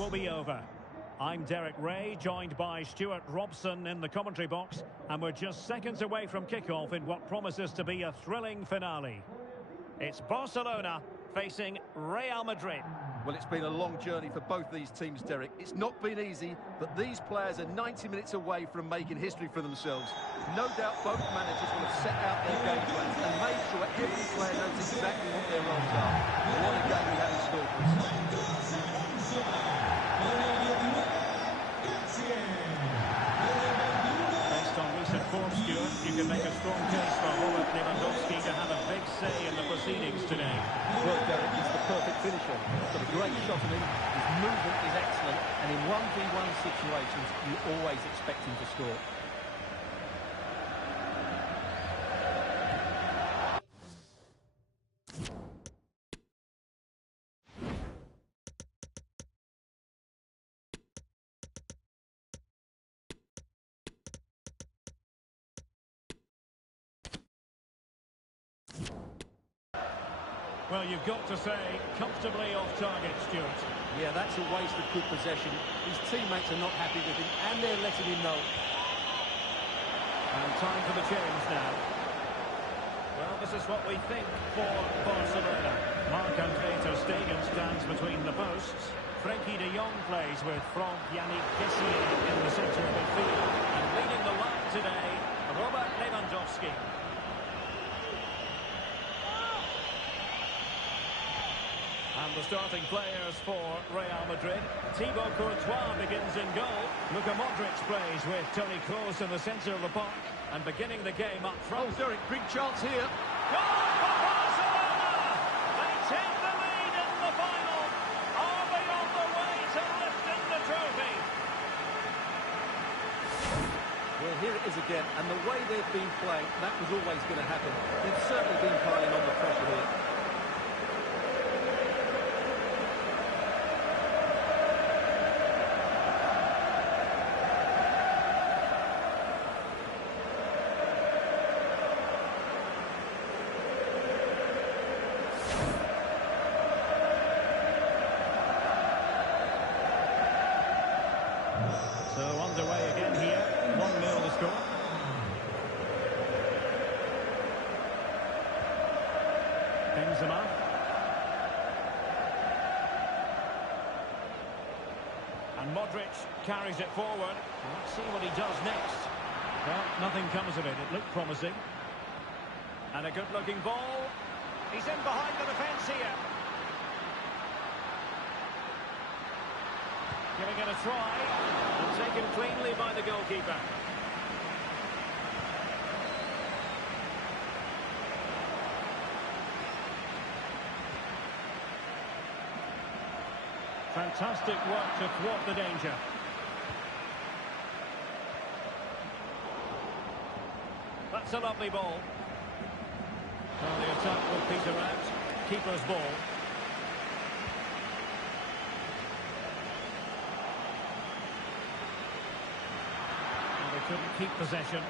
will be over. I'm Derek Ray, joined by Stuart Robson in the commentary box, and we're just seconds away from kickoff in what promises to be a thrilling finale. It's Barcelona facing Real Madrid. Well, it's been a long journey for both these teams, Derek. It's not been easy, but these players are 90 minutes away from making history for themselves. No doubt both managers will have set out their game plans and made sure every player knows exactly what their roles are. What a game we have in store for us. Based on recent form, Stuart, you can make a strong case for Robert Lewandowski to have a big say in the proceedings today. Well, Derek, he's the perfect finisher. He's got a great shot on him, his movement is excellent, and in 1v1 situations, you always expect him to score. Well, you've got to say, comfortably off target, Stuart. Yeah, that's a waste of good possession. His teammates are not happy with him, and they're letting him know. And time for the change now. Well, this is what we think for Barcelona. Marc-Andre ter Stegen stands between the posts. Frenkie de Jong plays with Franck Yannick Kessié in the centre of midfield. And leading the line today, Robert Lewandowski. And the starting players for Real Madrid. Thibaut Courtois begins in goal. Luka Modric plays with Toni Kroos in the centre of the park. And beginning the game up front. Oh, Derek, big chance here. Goal for Barcelona! They take the lead in the final. Are they on the way to lifting the trophy? Well, here it is again. And the way they've been playing, that was always going to happen. They've certainly been piling on the pressure here. So underway again here, 1-0 the score. Benzema. And Modric carries it forward. Let's see what he does next. Well, nothing comes of it. It looked promising. And a good-looking ball. He's in behind the defence here. Giving it a try, and taken cleanly by the goalkeeper. Fantastic work to thwart the danger. That's a lovely ball. Well, the attack will peter out. Keeper's ball. Couldn't keep possession.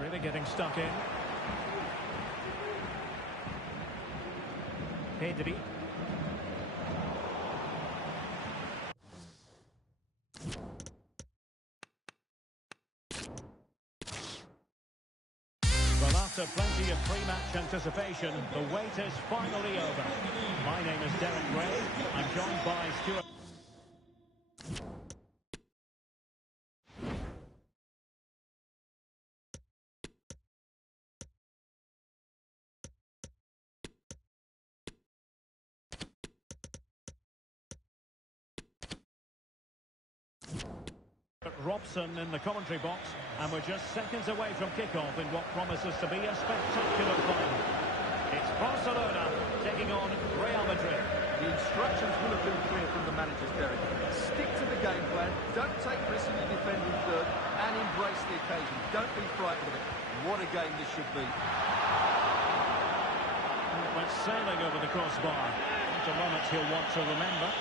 Really getting stuck in. Pedri. After plenty of pre-match anticipation, the wait is finally over. My name is Derek Ray. I'm joined by Stuart. Robson in the commentary box, and we're just seconds away from kickoff in what promises to be a spectacular final. It's Barcelona taking on Real Madrid. The instructions will have been clear from the managers, Derek. Stick to the game plan, don't take risks in your defending third, and embrace the occasion. Don't be frightened of it. What a game this should be. Went sailing over the crossbar. It's a moment he'll want to remember.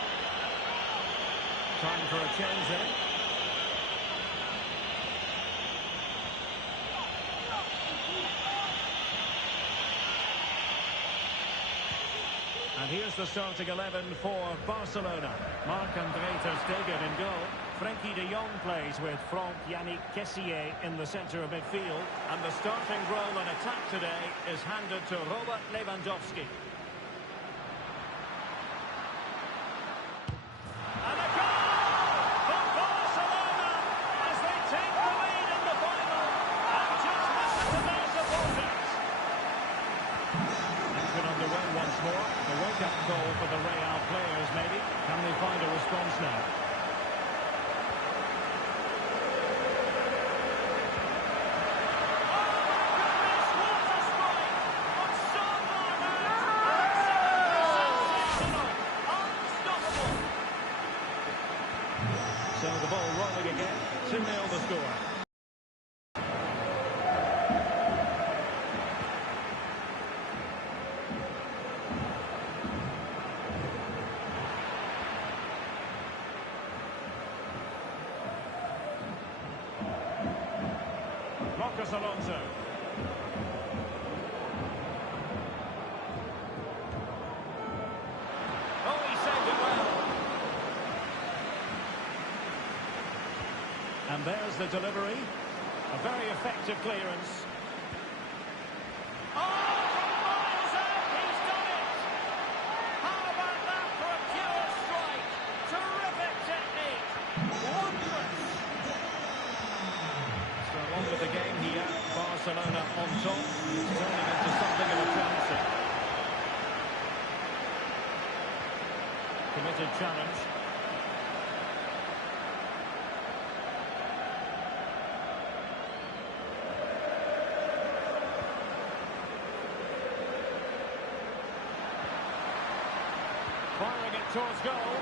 Time for a change then. And here's the starting 11 for Barcelona. Marc-Andre ter Stegen in goal. Frenkie de Jong plays with Yannick Kessié in the centre of midfield. And the starting role in attack today is handed to Robert Lewandowski. And a goal for Barcelona as they take the lead in the final. And just listen to their supporters. Action underway once more. A wake-up call for the Real players, maybe. Can they find a response now? So the ball rolling again, 2-0 the score. Marcos Alonso. Oh, he saved it well. And there's the delivery. A very effective clearance. Oh, from miles out, he's done it! How about that for a pure strike? Terrific technique. Wondrous. So on with the game here. Barcelona on top. It's turning into something of a chance. Committed challenge. Firing it towards goal.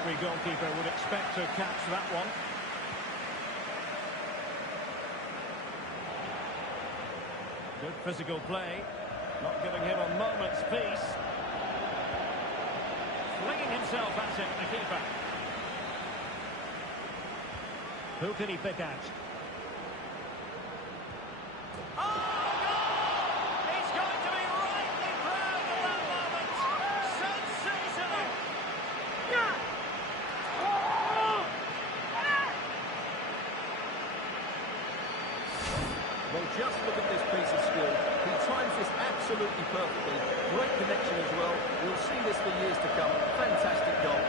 Every goalkeeper would expect to catch that one. Good physical play. Not giving him a moment's peace. Flinging himself at it, the keeper. Who can he pick out? Well, just look at this piece of skill. He times this absolutely perfectly. Great connection as well. We'll see this for years to come. Fantastic goal.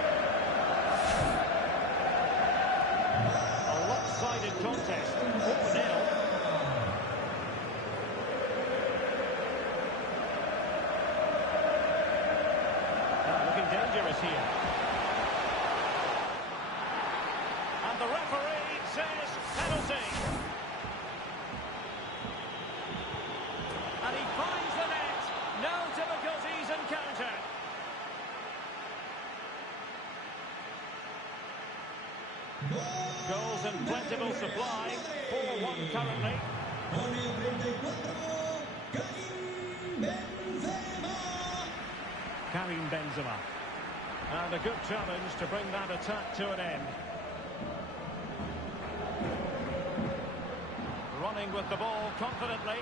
A lopsided contest. 4-0. Looking dangerous here. And the referee says penalty. And he finds the net. No difficulties encountered. Goals in plentiful supply. 4-1 currently. Karim Benzema. And a good challenge to bring that attack to an end. Running with the ball confidently.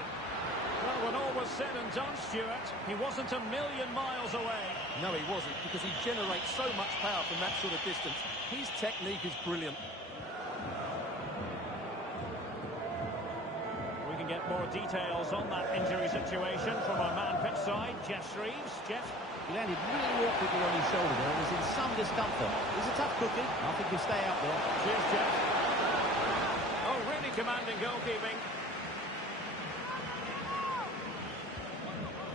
Well, when all was said and done, Stuart, he wasn't a million miles away. No, he wasn't, because he generates so much power from that sort of distance. His technique is brilliant. We can get more details on that injury situation from our man pitch side, Jeff Shreves. Jeff? He landed really awkwardly on his shoulder there and was in some discomfort. He's a tough cookie. I think he'll stay out there. Cheers, Jeff. Oh, really commanding goalkeeping.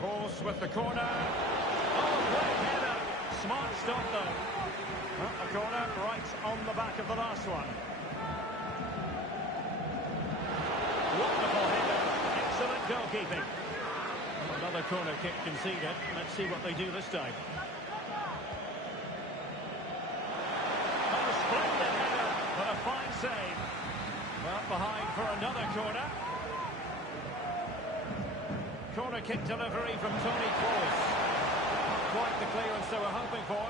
Force with the corner. Oh, great header. Smart stop, though. A corner right on the back of the last one. Wonderful header. Excellent goalkeeping. Another corner kick conceded. Let's see what they do this time. Oh, a splendid header, but a fine save. Well, behind for another corner. Corner kick delivery from Toni Kroos. Not quite the clearance they were hoping for.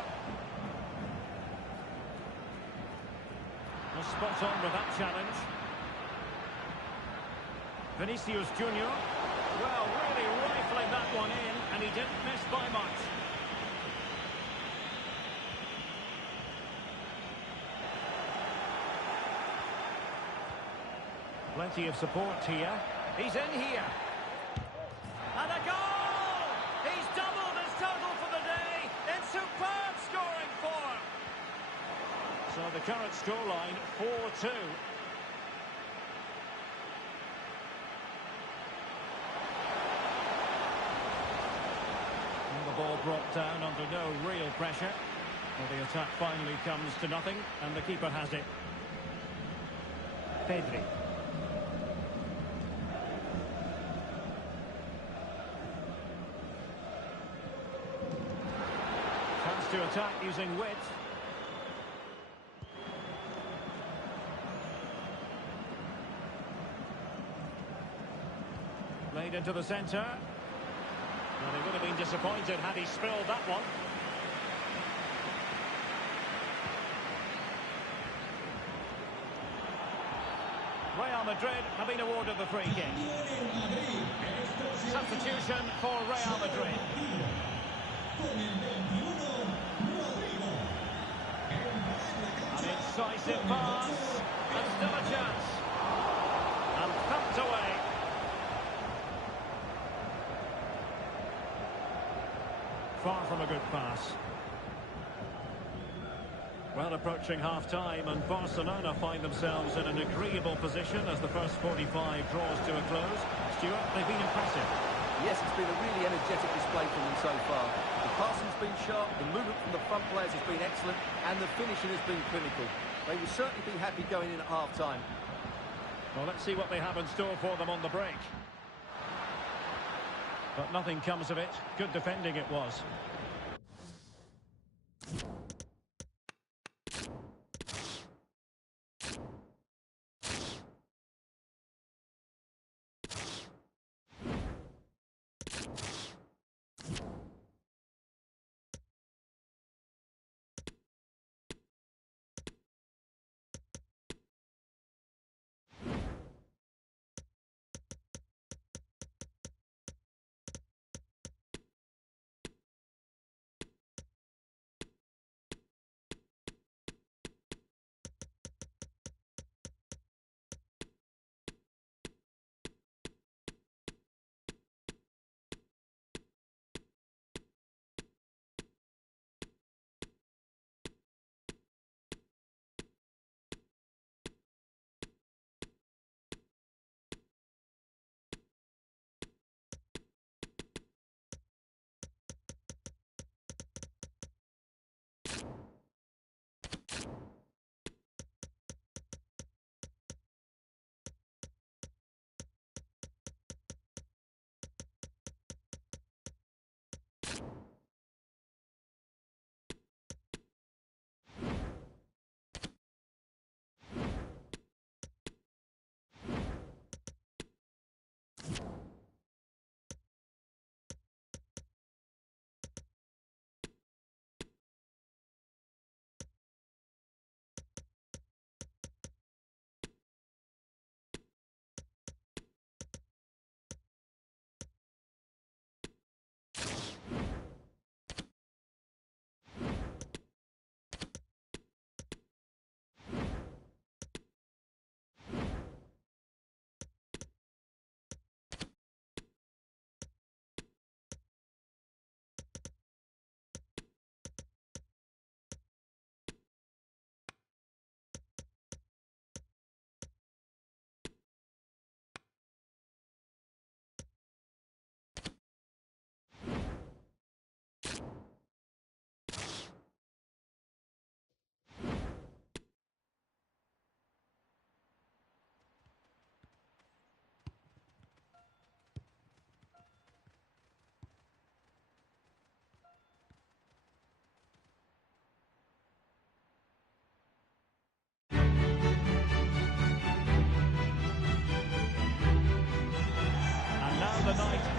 spot on with that challenge. Vinicius Junior. Well, really rifling that one in, and he didn't miss by much. Plenty of support here. He's in here. And a goal! He's doubled his total for the day in superb scoring form. So the current scoreline, 4-2. And the ball brought down under no real pressure. Well, the attack finally comes to nothing, and the keeper has it. Pedri. Chance to attack using width. Played into the centre. Well, he would have been disappointed had he spilled that one. Real Madrid have been awarded the free kick. Substitution for Real Madrid. An incisive pass, and still a chance. And thumped away. Far from a good pass. Well, approaching half-time, and Barcelona find themselves in an agreeable position as the first 45 draws to a close. Stuart, they've been impressive. Yes, it's been a really energetic display from them so far. The passing's been sharp, the movement from the front players has been excellent, and the finishing has been clinical. They will certainly be happy going in at half-time. Well, let's see what they have in store for them on the break. But nothing comes of it. Good defending it was.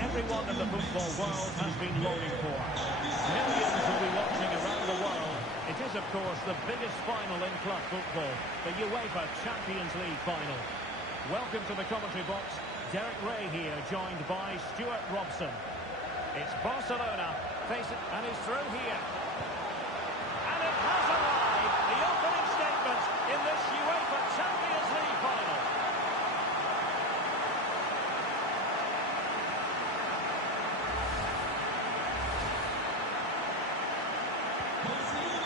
Everyone in the football world has been longing for. Millions will be watching around the world It is, of course, the biggest final in club football, the UEFA Champions League final. Welcome to the commentary box. Derek Ray here, joined by Stuart Robson. It's Barcelona, facing, and he's through here. And it has arrived, the opening statement in this UEFA Champions League final.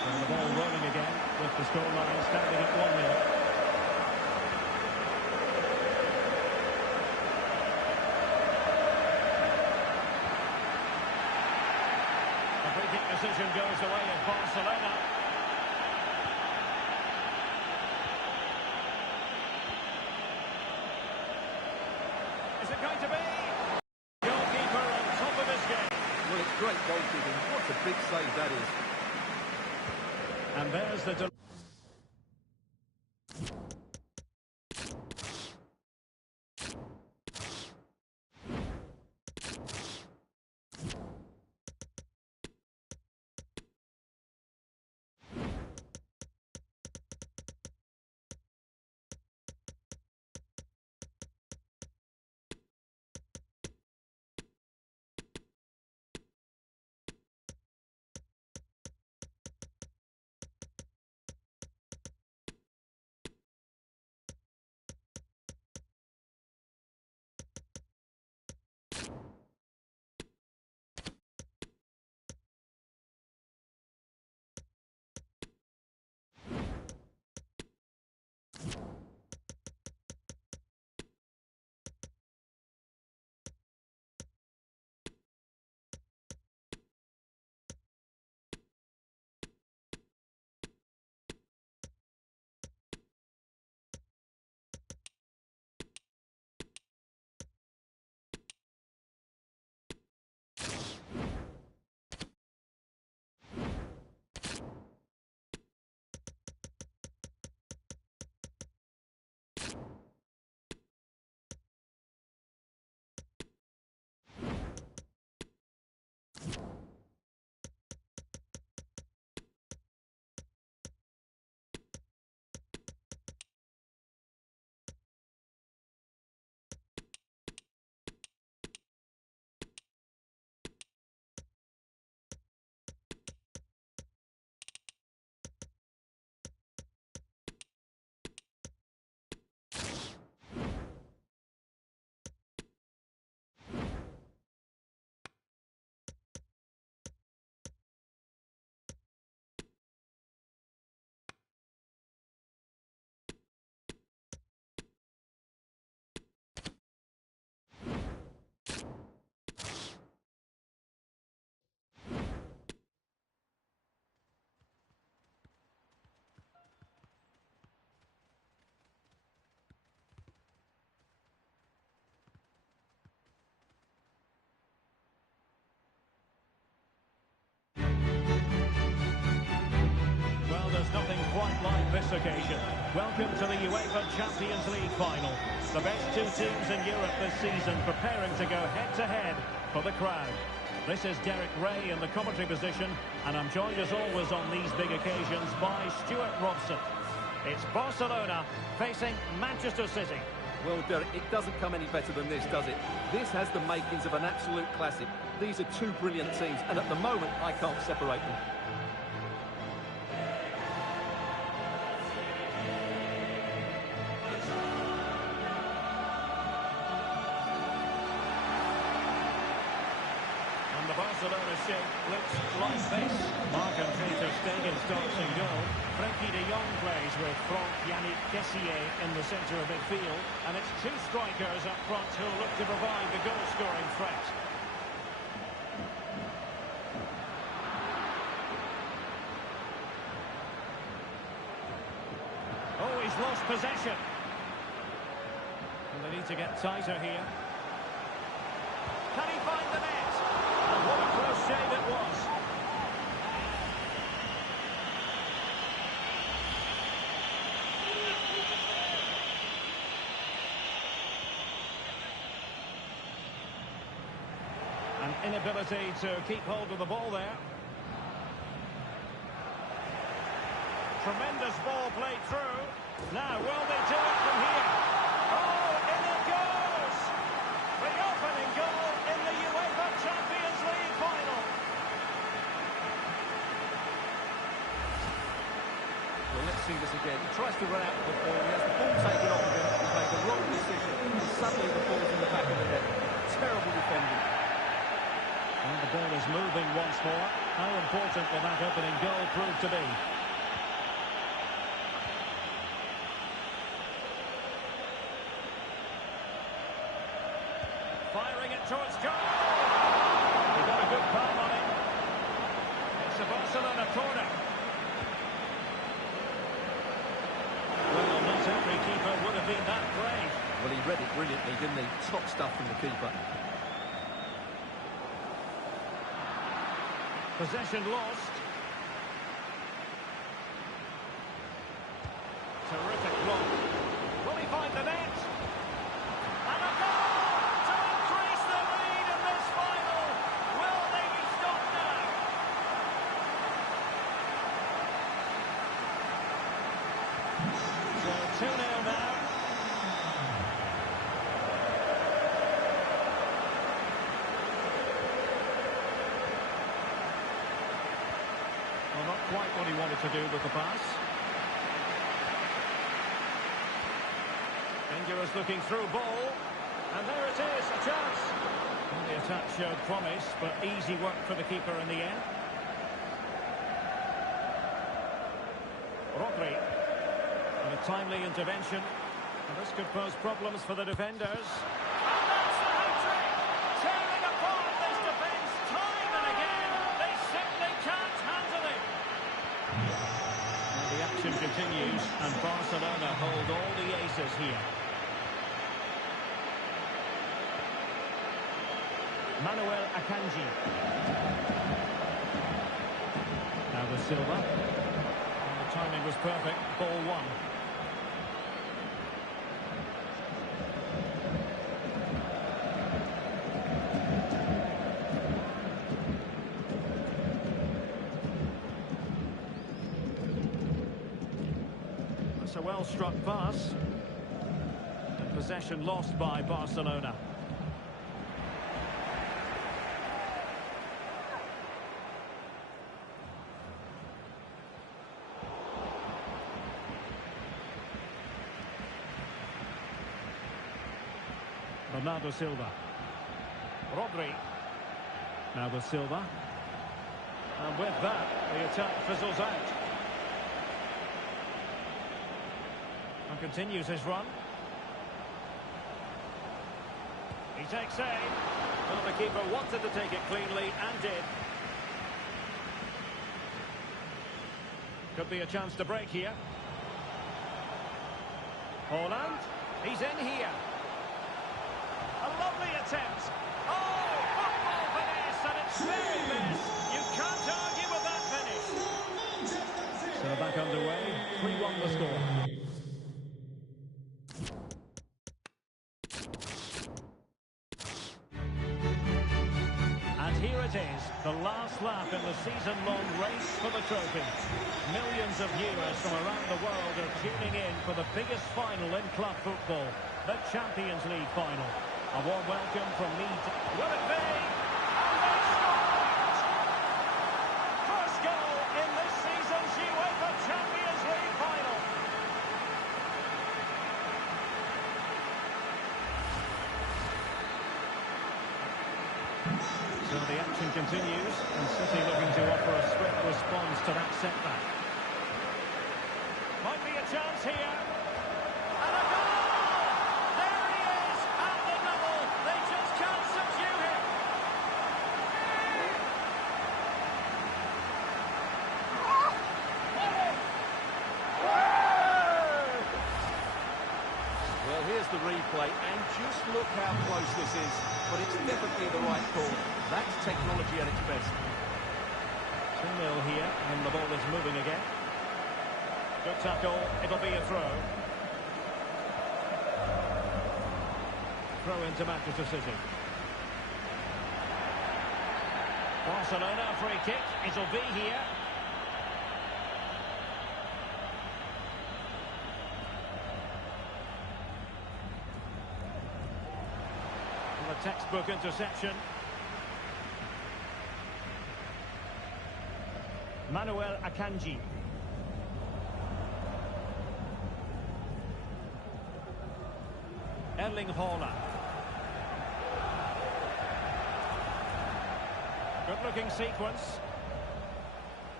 And the ball rolling again, with the scoreline standing at 1-0. Decision goes away at Barcelona. Is it going to be? Goalkeeper on top of his game. Well, it's great goalkeeping. What a big save that is. And there's the... There's nothing quite like this occasion. Welcome to the UEFA Champions League final. The best two teams in Europe this season preparing to go head-to-head for the crown. This is Derek Ray in the commentary position, and I'm joined as always on these big occasions by Stuart Robson. It's Barcelona facing Manchester City. Well, Derek, it doesn't come any better than this, does it? This has the makings of an absolute classic. These are two brilliant teams, and at the moment, I can't separate them. Barcelona shape looks like this. Marc-Andre ter Stegen starts in goal. Frenkie de Jong plays with Yannick Kessié in the centre of midfield. And it's two strikers up front who look to provide the goal-scoring threat. Oh, he's lost possession. And they need to get tighter here. Can he find the net? And what a close shave it was. An inability to keep hold of the ball there. Tremendous ball played through. Now, will they do it from here? Oh, in it goes! The opening goal in the UEFA Champions League final. Well, let's see this again. He tries to run out with the ball. He has the ball taken off of him. He's made the wrong decision. And suddenly the ball's in the back of the net. Terrible defending. And the ball is moving once more. How important will that opening goal prove to be? Firing it towards goal. He got a good palm on it. It's a Barcelona corner. Well, not every keeper would have been that brave. Well, he read it brilliantly, didn't he? Top stuff from the keeper. Possession lost. Terrific block. Will he find the net? And a goal to increase the lead in this final. Will they be stopped now? So 2-0 now. Well, not quite what he wanted to do with the pass. Dangerous looking through ball. And there it is, a chance. And the attack showed promise, but easy work for the keeper in the end. Rodri. And a timely intervention. And this could pose problems for the defenders. And that's the hat-trick! Tearing apart this defence time and again. They simply can't handle it. And the action continues, and Barcelona hold all the aces here. Manuel Akanji. Now the Silva. And the timing was perfect. Ball one. That's a well-struck pass. And possession lost by Barcelona. Bernardo Silva. Rodri. Now the Silva. And with that, the attack fizzles out. And continues his run. He takes aim. Well, the keeper wanted to take it cleanly and did. Could be a chance to break here. Haaland. He's in here. A lovely attempt. Oh, football finesse, and it's very best. You can't argue with that finish. So back underway, 3-1 the score. And here it is, the last lap in the season-long race for the trophy. Millions of viewers from around the world are tuning in for the biggest final in club football, the Champions League final. A warm welcome from me to... Will it be? And they scored! First goal in this season's UEFA Champions League final. So the action continues, and City looking to offer a swift response to that setback. Might be a chance here. And a goal! There he is, at the double. They just can't subdue him. Well, here's the replay, and just look how close this is. But it's definitely the right call. That's technology at its best. 2-0 here, and the ball is moving again. Good tackle, it'll be a throw. Throw into Manchester City. Barcelona, free kick, it'll be here. textbook interception. Manuel Akanji. Erling Haaland. Good-looking sequence.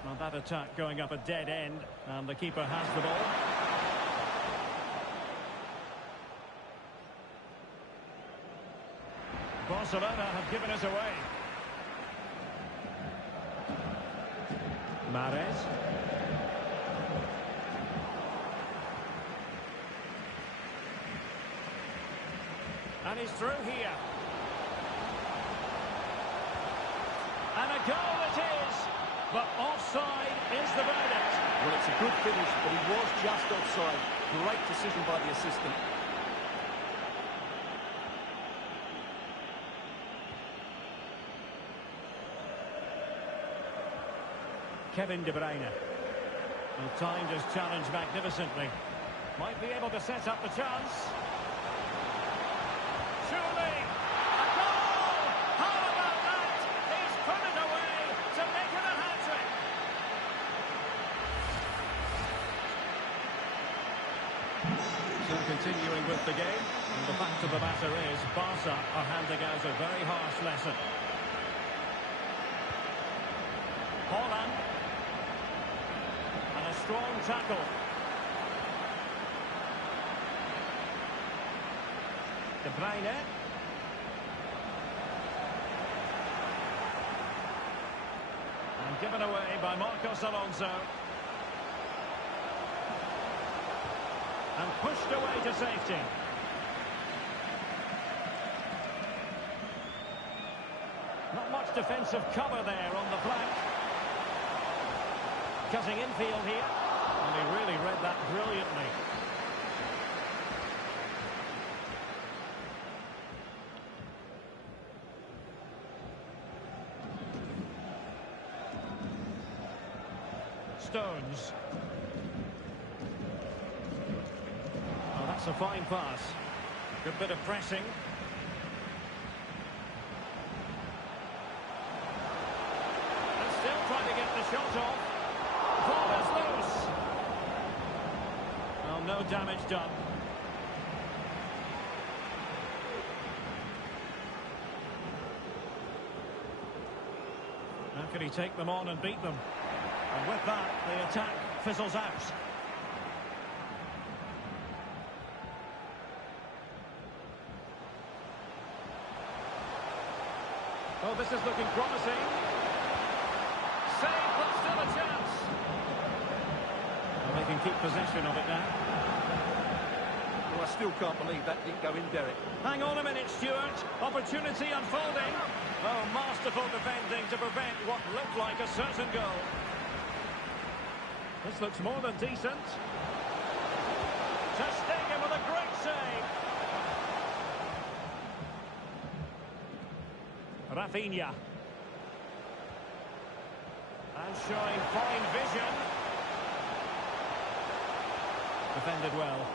Well, that attack going up a dead end, and the keeper has the ball. Barcelona have given us away. Mahrez. And he's through here. And a goal it is, but offside is the verdict. Well, it's a good finish, but he was just offside. Great decision by the assistant. Kevin De Bruyne. Well, timed his challenge magnificently. Might be able to set up the chance. Surely! A goal! How about that? He's put it away to make it a hat-trick. So continuing with the game, and the fact of the matter is Barca are handing out a very harsh lesson. Haaland. And a strong tackle. De Bruyne. And given away by Marcos Alonso. And pushed away to safety. Not much defensive cover there on the flank. Cutting infield here. And he really read that brilliantly. Stones. Oh, that's a fine pass. Good bit of pressing. And still trying to get the shot off. Ball is loose. Well, no damage done. How can he take them on and beat them? And with that, the attack fizzles out. Oh, this is looking promising. Save, but still a chance. Well, they can keep possession of it now. Well, I still can't believe that didn't go in, Derek. Hang on a minute, Stuart. Opportunity unfolding. Oh, masterful defending to prevent what looked like a certain goal. This looks more than decent. Ter Stegen with a great save. Rafinha. And showing fine vision. Defended well.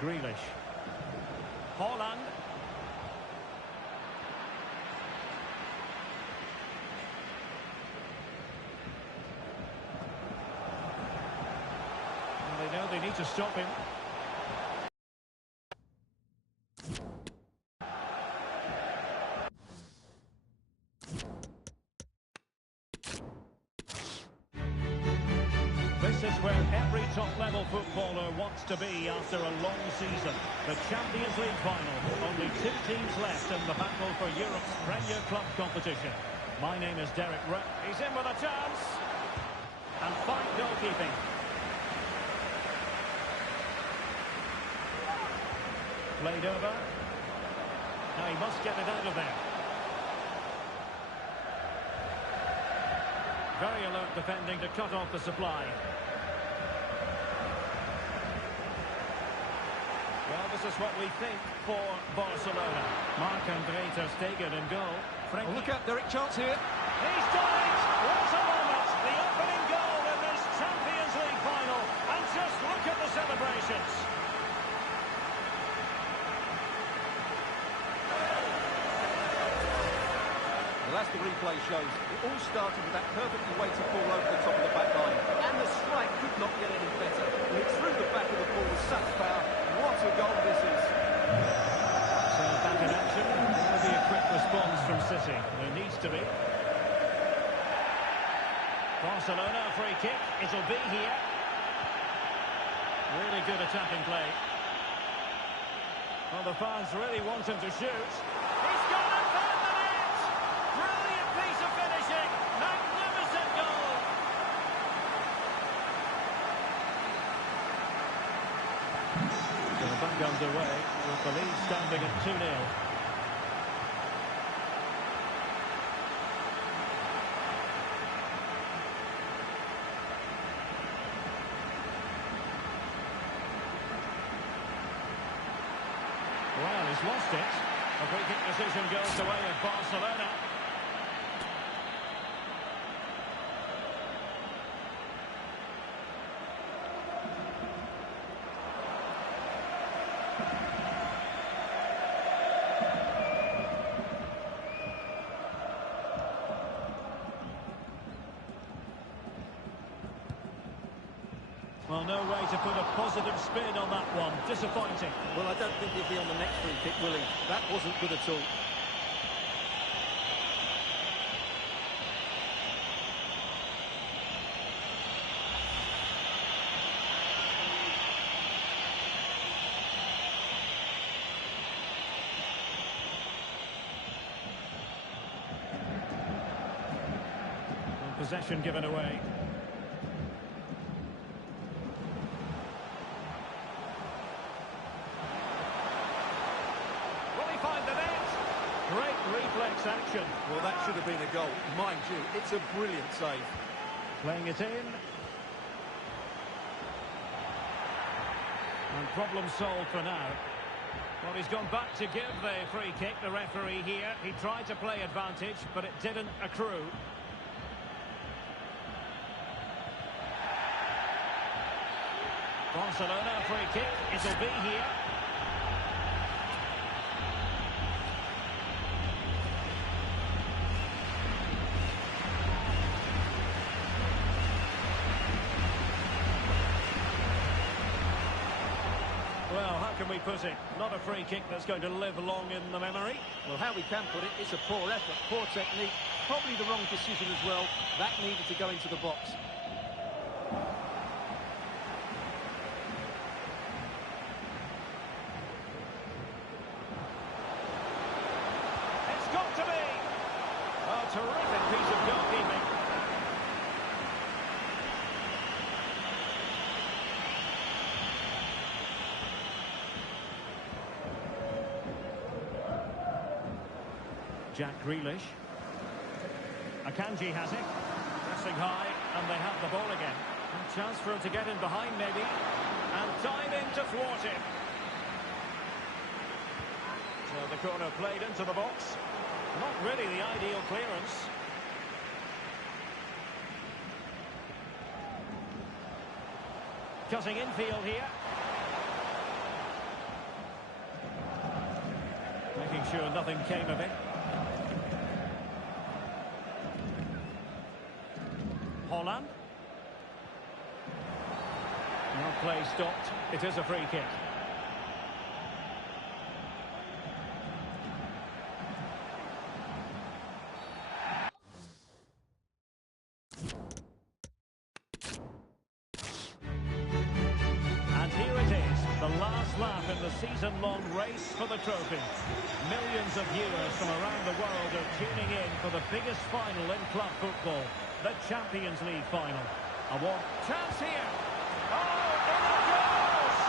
Grealish. Haaland. And they know they need to stop him. This is where every top-level footballer wants to be after a long season. The Champions League final. Only 2 teams left in the battle for Europe's Premier Club competition. My name is Derek Ray. He's in with a chance. And fine goalkeeping. Played over. Now he must get it out of there. Very alert defending to cut off the supply. Well, this is what we think for Barcelona. Marc-Andre Ter Stegen in goal. Oh, look out, Derek, chance here. He's done it! What a moment! The opening goal in this Champions League final. And just look at the play shows. It all started with that perfectly weighted ball over the top of the back line. And the strike could not get any better. It threw the back of the ball with such power. What a goal this is. So back in action. Will be a quick response from City. There needs to be. Barcelona, a free kick. It'll be here. Really good attacking play. Well, the fans really want him to shoot. He's got it for the net! Brilliant piece of finishing. Magnificent goal. So back underway with the lead standing at 2-0. Well, he's lost it. A free kick decision goes the way of Barcelona. Well, no way to put a positive spin on that one. Disappointing. Well, I don't think he'll be on the next free kick, will he? That wasn't good at all. Well, possession given away. Great reflex action. Well, that should have been a goal. Mind you, it's a brilliant save. Playing it in. And problem solved for now. Well, he's gone back to give the free kick, the referee here. He tried to play advantage, but it didn't accrue. Barcelona, free kick. It'll be here. Well, how can we put it? Not a free kick that's going to live long in the memory. Well, how we can put it, it's a poor effort, poor technique, probably the wrong decision as well. That needed to go into the box. It's got to be! A terrific piece of goalkeeping. Jack Grealish. Akanji has it. Pressing high, and they have the ball again. A chance for him to get in behind, maybe. And dive in to thwart him. So the corner played into the box. Not really the ideal clearance. Cutting infield here. Making sure nothing came of it. Holland. Now play stopped. It is a free kick. And here it is, the last lap in the season-long race for the trophy. Millions of viewers from around the world are tuning in for the biggest final in club football. The Champions League final. A one chance here. Oh, in it goes!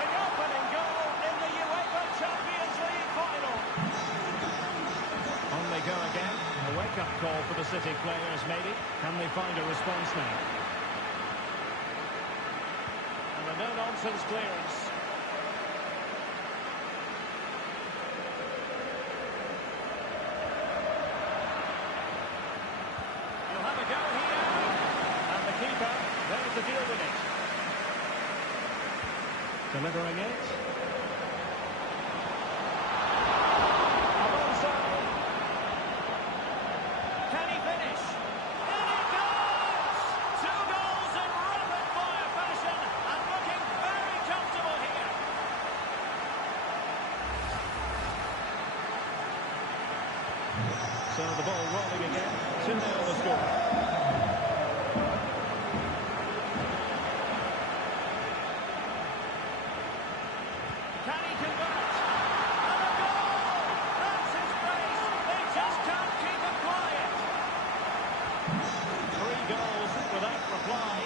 The opening goal in the UEFA Champions League final. On they go again. A wake-up call for the City players, maybe. Can they find a response now? And a no-nonsense clearance. To deal with it. Delivering it. Alonso. the ball rolling again. 2-0 the score. Can he convert? And a goal! That's his brace. They just can't keep him quiet. 3 goals without reply.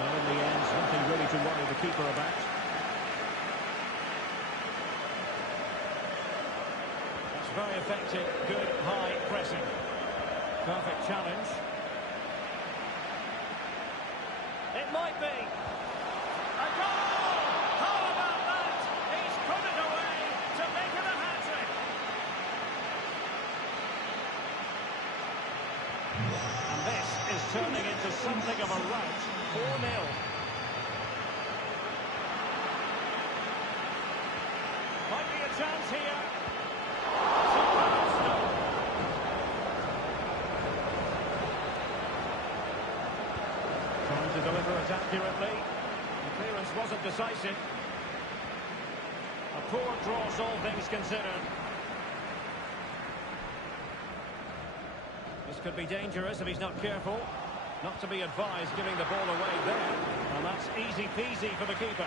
Well, in the end, nothing really to worry the keeper about. That's very effective, good high pressing. Perfect challenge. It might be. A goal! How about that? He's put it away to make it a hat-trick. And this is turning into something of a rout. 4-0. Might be a chance here. Trying to deliver it accurately. The clearance wasn't decisive. A poor cross, all things considered. This could be dangerous if he's not careful. Not to be advised giving the ball away there. And that's easy peasy for the keeper.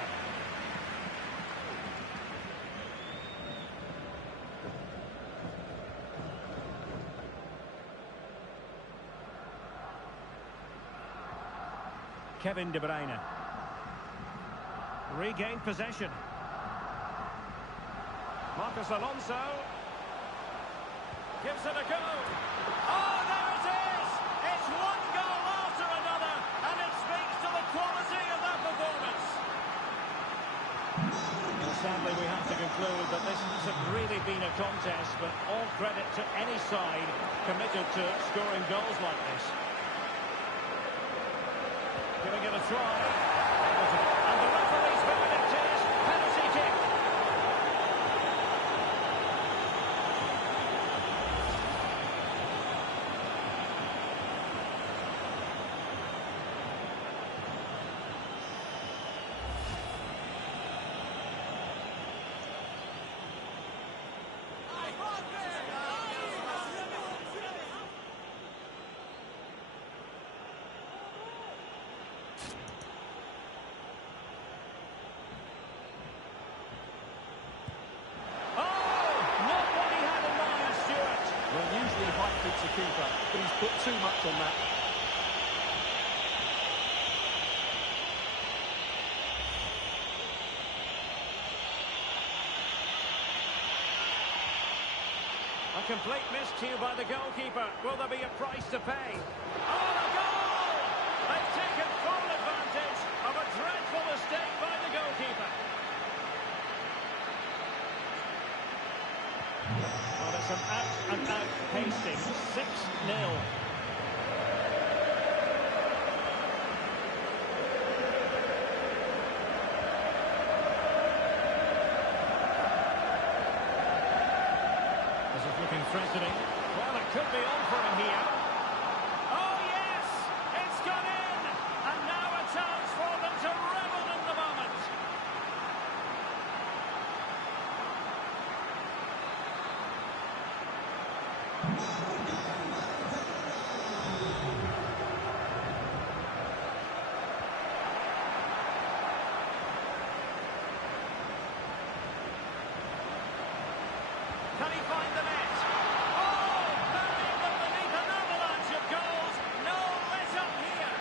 Kevin De Bruyne. Regained possession. Marcos Alonso. Gives it a go. Oh, there it is! It's one goal after another, and it speaks to the quality of that performance. Well, sadly, we have to conclude that this hasn't really been a contest, but all credit to any side committed to scoring goals like this. Giving it a try. And the referee's verdict is penalty kick. Beats the keeper, but he's put too much on that. A complete miscue by the goalkeeper. Will there be a price to pay? Oh, the goal! They've taken full advantage of a dreadful mistake by the goalkeeper. Well, it's an out-and-out pasting. 6-0. This is looking threatening. Well, it could be on for him here. Oh, yes! It's gone in! And now a chance for them to revel in the moment. Can he find the net? Oh, burying them beneath an avalanche of goals. No let up here.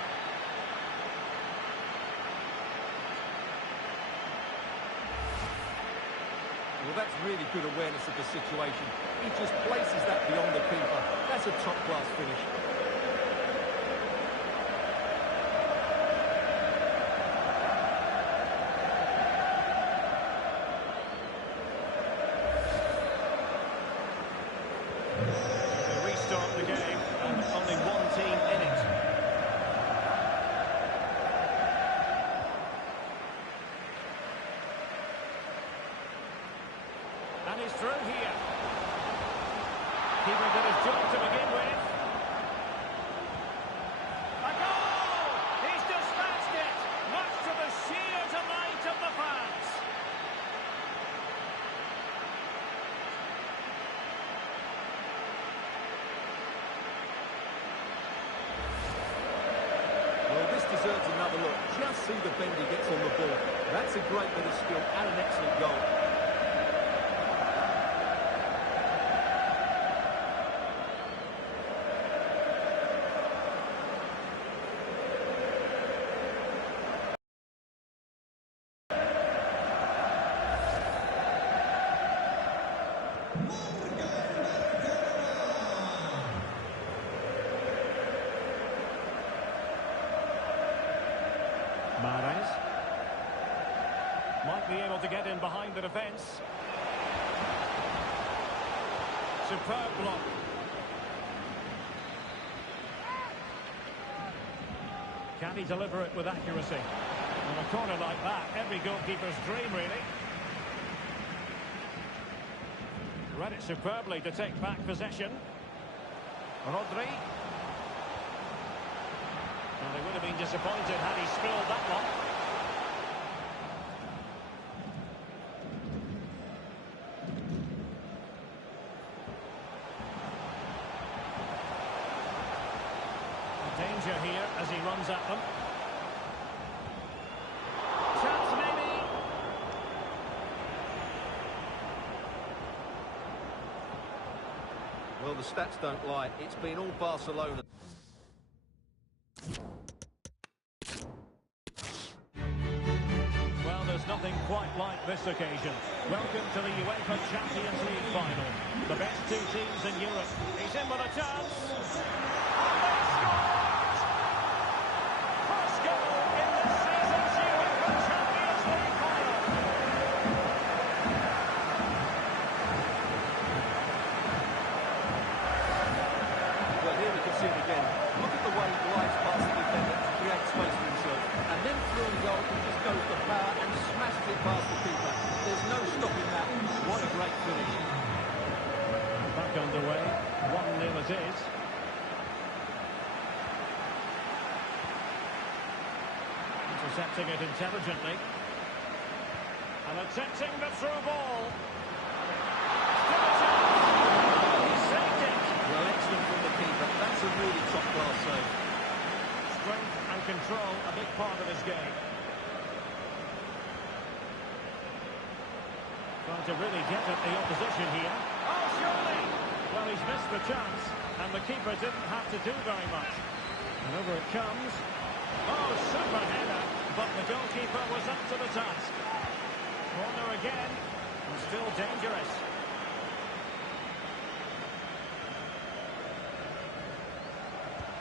Well, that's really good awareness of the situation. He just places that beyond the keeper. That's a top-class finish. They restart the game, and only one team in it. And he's through here. Keeper did his job to begin with. great bit of skill and an excellent goal. Mahrez might be able to get in behind the defence. Superb block. Can he deliver it with accuracy? On a corner like that, every goalkeeper's dream, really. Read it superbly to take back possession. Rodri. Well, he would have been disappointed had he spilled that one. Danger here as he runs at them. Chance maybe. Well, the stats don't lie. It's been all Barcelona. Well, there's nothing quite like this occasion. Welcome to the UEFA Champions League final. The best two teams in Europe. He's in with a chance. And they scored! First goal in this season's UEFA Champions League final. Well, here we can see it again. Look at the way he glides past the defender to create space for himself. And then through the goal, he just goes to power and smashes it past the keeper. There's no stopping that. What a great finish. Back underway. 1-0 it is. Intercepting it intelligently. And attempting the through ball. Still a chance. He saved it. Well, excellent from the keeper. That's a really top-class save. Strength and control, a big part of his game. Trying to really get at the opposition here. Oh, surely! Well, he's missed the chance, and the keeper didn't have to do very much. And over it comes. Oh, super header, but the goalkeeper was up to the task. Corner again, and still dangerous.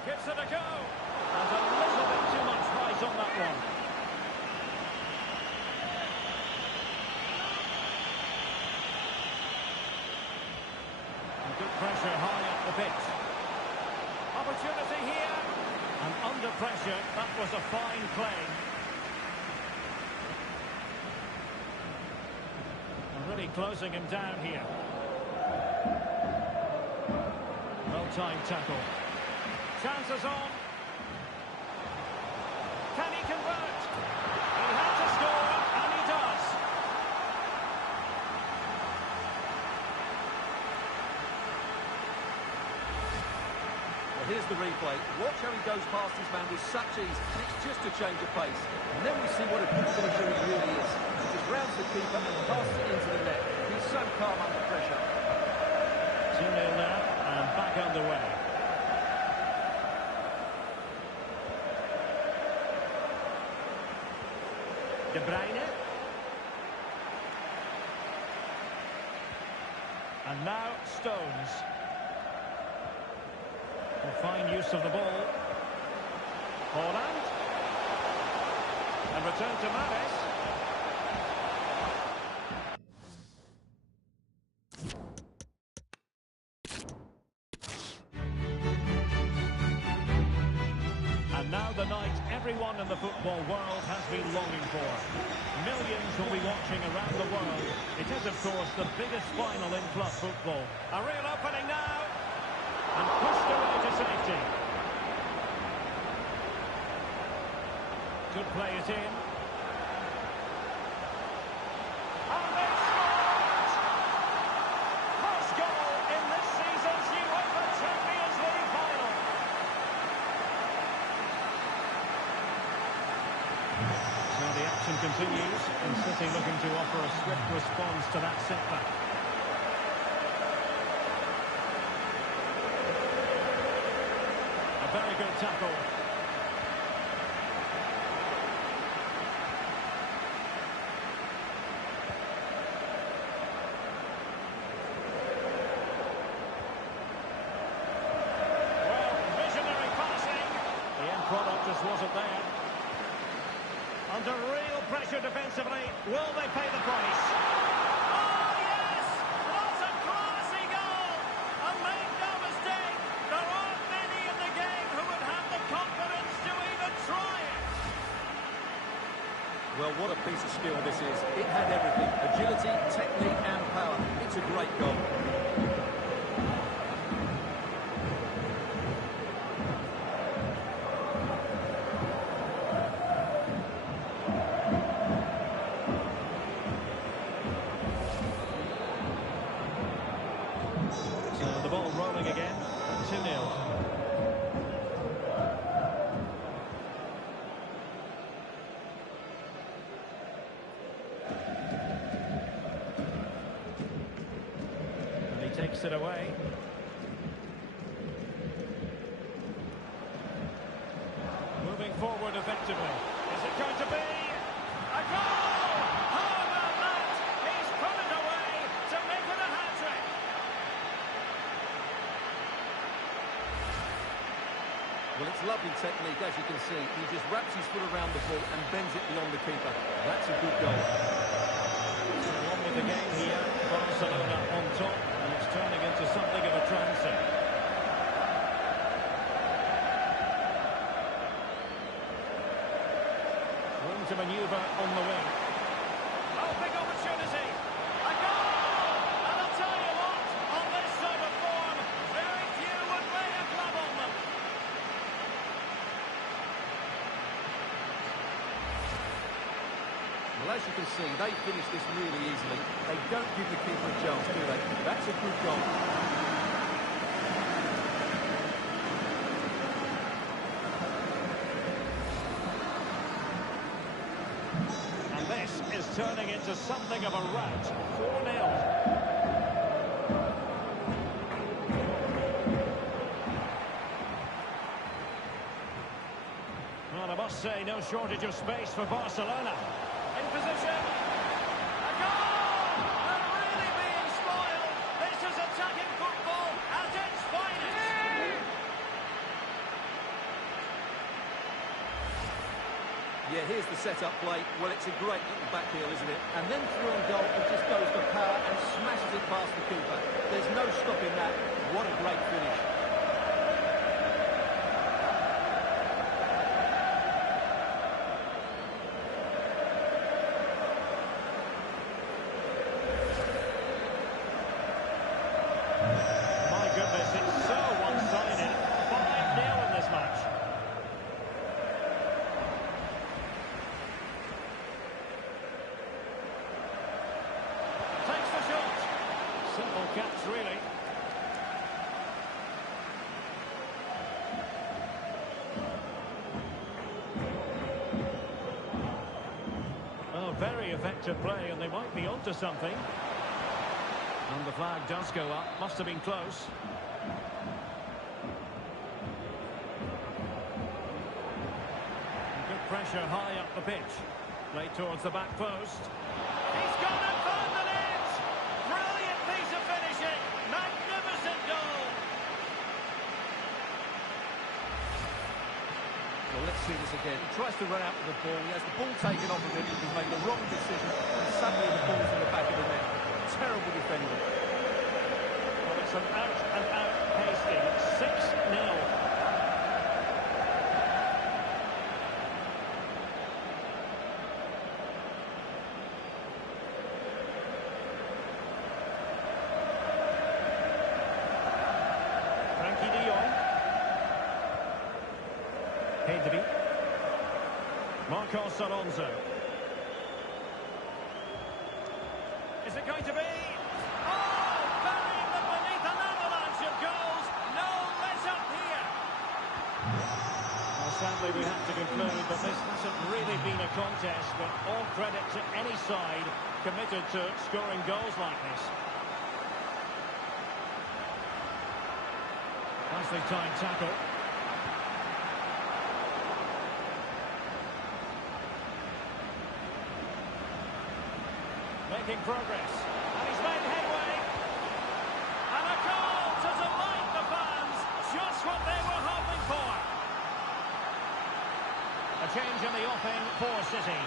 Gives it a go. And a little bit too much right on that one. And good pressure high up the pitch. Opportunity here. And under pressure, that was a fine claim. And really closing him down here. Well-timed tackle. Chances on. Can he convert? He had to score, and he does. Well, here's the replay. Watch how he goes past his man with such ease. And it's just a change of pace. And then we see what a good finisher he really is. He just rounds the keeper and passes it into the net. He's so calm under pressure. 2-0 now, and back underway. De Bruyne. And now Stones. A fine use of the ball. Holland. And return to Mahrez. And now the night everyone in the football world has been longing for. Millions will be watching around the world. It is, of course, the biggest final in club football. A real opening now. And pushed away to safety. Could play it in. And they scored! First goal in this season's UEFA Champions League final. So the action continues, and City looking to offer a swift response to that setback. A very good tackle. Well, visionary passing. The end product just wasn't there. Under real pressure defensively, will they pay the price? Oh, yes! What a classy goal! And make no mistake, there aren't many in the game who would have the confidence to even try it. Well, what a piece of skill this is. It had everything. Agility, technique and power. It's a great goal. So the ball rolling again, 2-0. And he takes it away. Moving forward effectively. Is it going to be a goal? How about that? He's put it away to make it a hat-trick. Well, it's lovely technique, as you can see. He just wraps his foot around the ball and bends it beyond the keeper. That's a good goal. So on with the game here. Barcelona on top, and it's turning into something of a transit. Room to manoeuvre on the wing. Oh, big opportunity. A goal! And I'll tell you what, on this sort of form, very few would lay a glove on them. Well, as you can see, they finish this really easily. They don't give the keeper a chance, do they? That's a good goal. And this is turning into something of a rout. 4-0. Well, I must say, no shortage of space for Barcelona. In position. A goal! And really being spoiled. This is attacking football at its finest. Yeah, here's the set-up play. Well, it's a great little back heel, isn't it? And then through on goal, it just goes for power and smashes it past the keeper. There's no stopping that. What a great finish. My goodness, it's so one-sided. 5-0 in this match. Takes the shot. Simple catch, really. Oh, very effective play, and they might be onto something. And the flag does go up. Must have been close. Good pressure high up the pitch. Played towards the back post. He's gone and found the net! Brilliant piece of finishing. Magnificent goal. Well, let's see this again. He tries to run out with the ball. He has the ball taken off of him. He's made the wrong decision. And suddenly the ball's in the back of the net. Terrible defending. Well, it's an out-and-out pasting. 6-0. Frankie de Jong. Pedri. Marcos Alonso. Is it going to be? Oh, burying them beneath an avalanche of goals. No let-up here. Well, sadly, we have to conclude that this hasn't really been a contest, but all credit to any side committed to scoring goals like this. Nicely timed tackle. Making progress, and he's made headway. And a goal to delight the fans, just what they were hoping for. A change in the offing for City.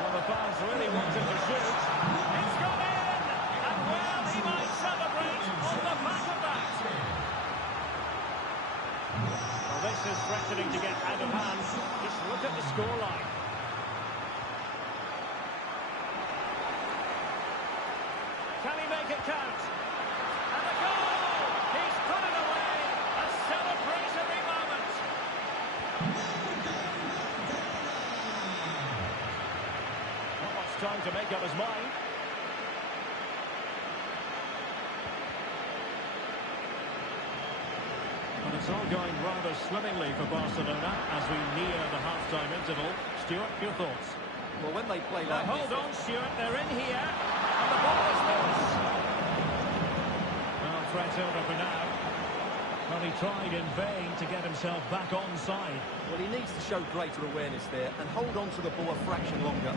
Well, the fans really wanted to shoot. It's gone in! And well, he might celebrate on the back of that. Well, this is threatening to get out of hand. Just look at the scoreline. Can he make it count? And a goal! He's put it away! A celebratory moment! Not much time to make up his mind. And it's all going rather swimmingly for Barcelona as we near the half-time interval. Stuart, your thoughts? Well, when they play like Hold on, Stuart, they're in here. And the ball is loose. Well, threat over for now. Well, he tried in vain to get himself back onside. Well, he needs to show greater awareness there and hold on to the ball a fraction longer.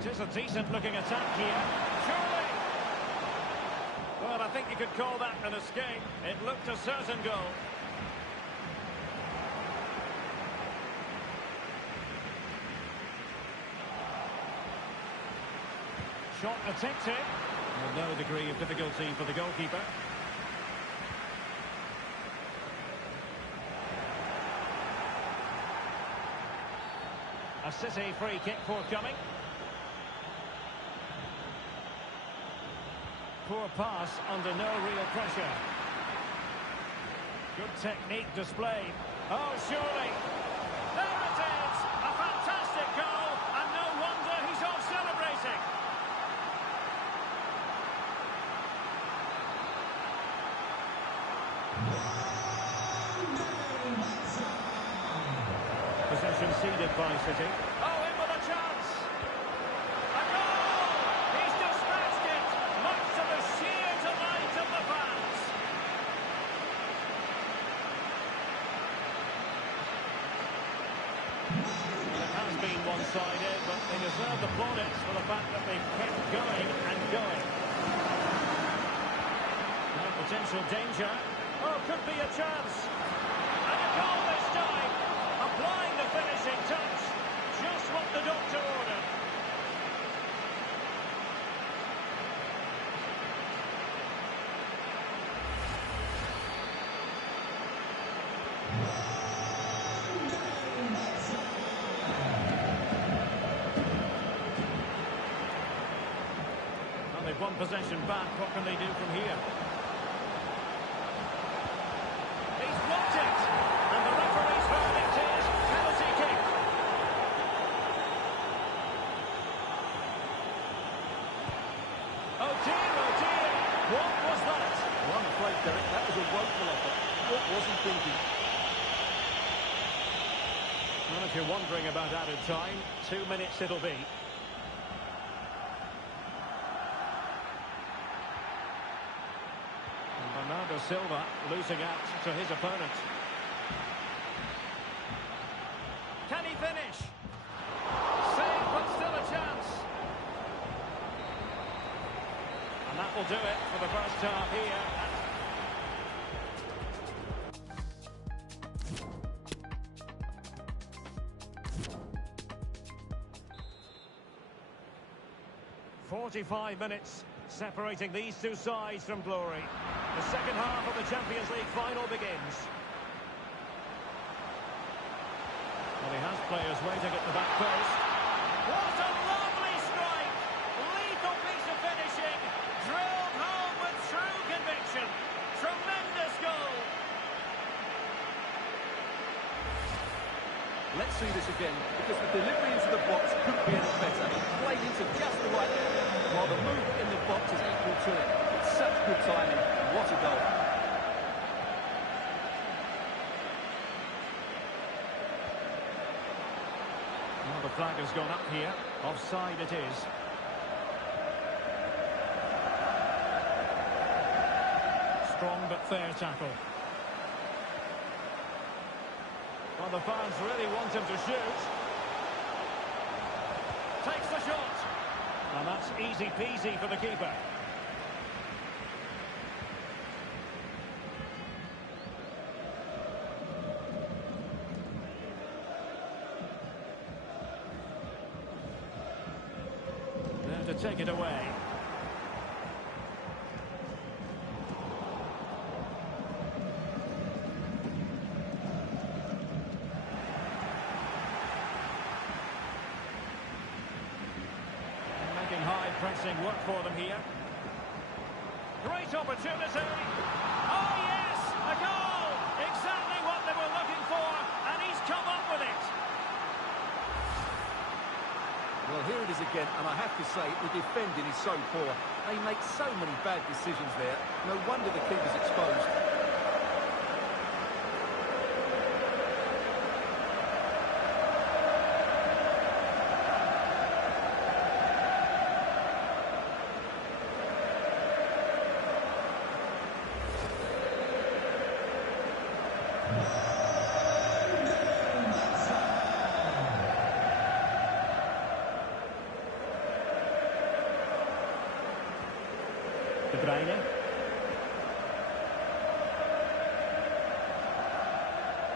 It is a decent-looking attack here. Surely! Well, I think you could call that an escape. It looked a certain goal. Shot attempted. Well, no degree of difficulty for the goalkeeper. A City free kick forthcoming. Poor pass under no real pressure. Good technique displayed. Oh, surely. There it is! A fantastic goal, and no wonder he's off celebrating. Possession ceded by City. Oh, in with a chance! A goal! He's dispatched it, much to the sheer delight of the fans. It has been one-sided, but they deserve the plaudits for the fact that they've kept going and going. Now potential danger. Oh, could be a chance. And a goal this time. Applying the finishing touch. Just what the doctor ordered. Well, they've won possession back. What can they do from here? He's blocked it! And the referee's verdict is penalty kick. Oh dear, oh dear! What was that? Well, I'm afraid, Derek, that was a woeful effort. What was he thinking? Well, if you're wondering about added time, 2 minutes it'll be. And Bernardo Silva losing out to his opponent. Can he finish? Save, but still a chance. And that will do it for the first half here. 45 minutes separating these two sides from glory. The second half of the Champions League final begins. Well, he has players waiting at the back post. What a lovely strike! Lethal piece of finishing. Drilled home with true conviction. Tremendous goal. Let's see this again, because the delivery into the box be any better. He played into just the right area, while the movement in the box is equal to it. It's such good timing. What a goal. Well, the flag has gone up here. Offside it is. Strong but fair tackle. Well, the fans really want him to shoot. Takes the shot. And that's easy peasy for the keeper. There to take it away. High pressing work for them here. Great opportunity. Oh yes, a goal! Exactly what they were looking for, and he's come up with it. Well, here it is again, and I have to say, the defending is so poor. They make so many bad decisions there. No wonder the keeper's exposed.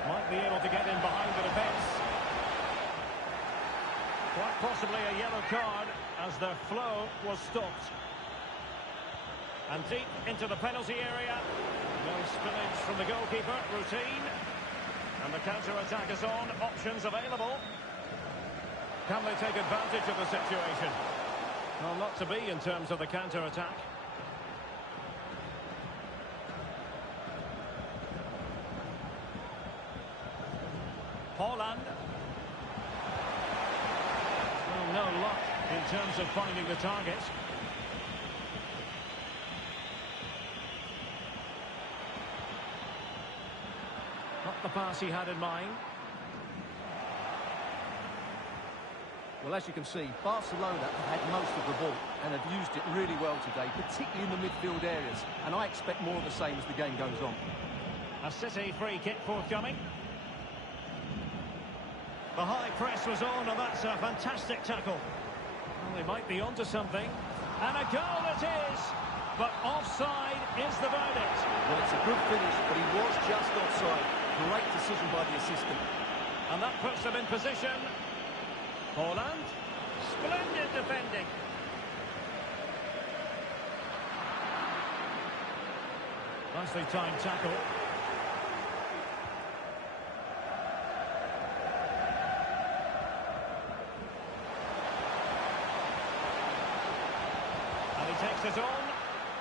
Might be able to get in behind the defence. Quite possibly a yellow card as the flow was stopped. And deep into the penalty area. No spillage from the goalkeeper. Routine. And the counter-attack is on. Options available. Can they take advantage of the situation? Well, not to be in terms of the counter-attack. Holland. Well, no luck in terms of finding the target. Not the pass he had in mind. Well, as you can see, Barcelona have had most of the ball and have used it really well today, particularly in the midfield areas. And I expect more of the same as the game goes on. A City free kick forthcoming. The high press was on, and that's a fantastic tackle. Well, they might be onto something. And a goal it is! But offside is the verdict. Well, it's a good finish, but he was just offside. Great decision by the assistant. And that puts them in position. Holland. Splendid defending. Nicely timed tackle. Takes it on,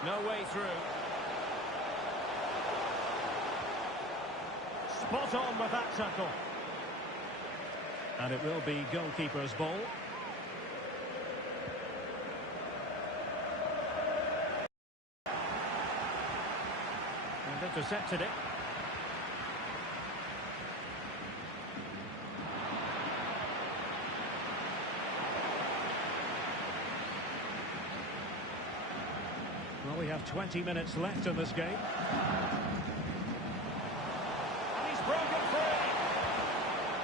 no way through. Spot on with that tackle. And it will be goalkeeper's ball. And intercepted it. Well, we have 20 minutes left in this game. And he's broken free.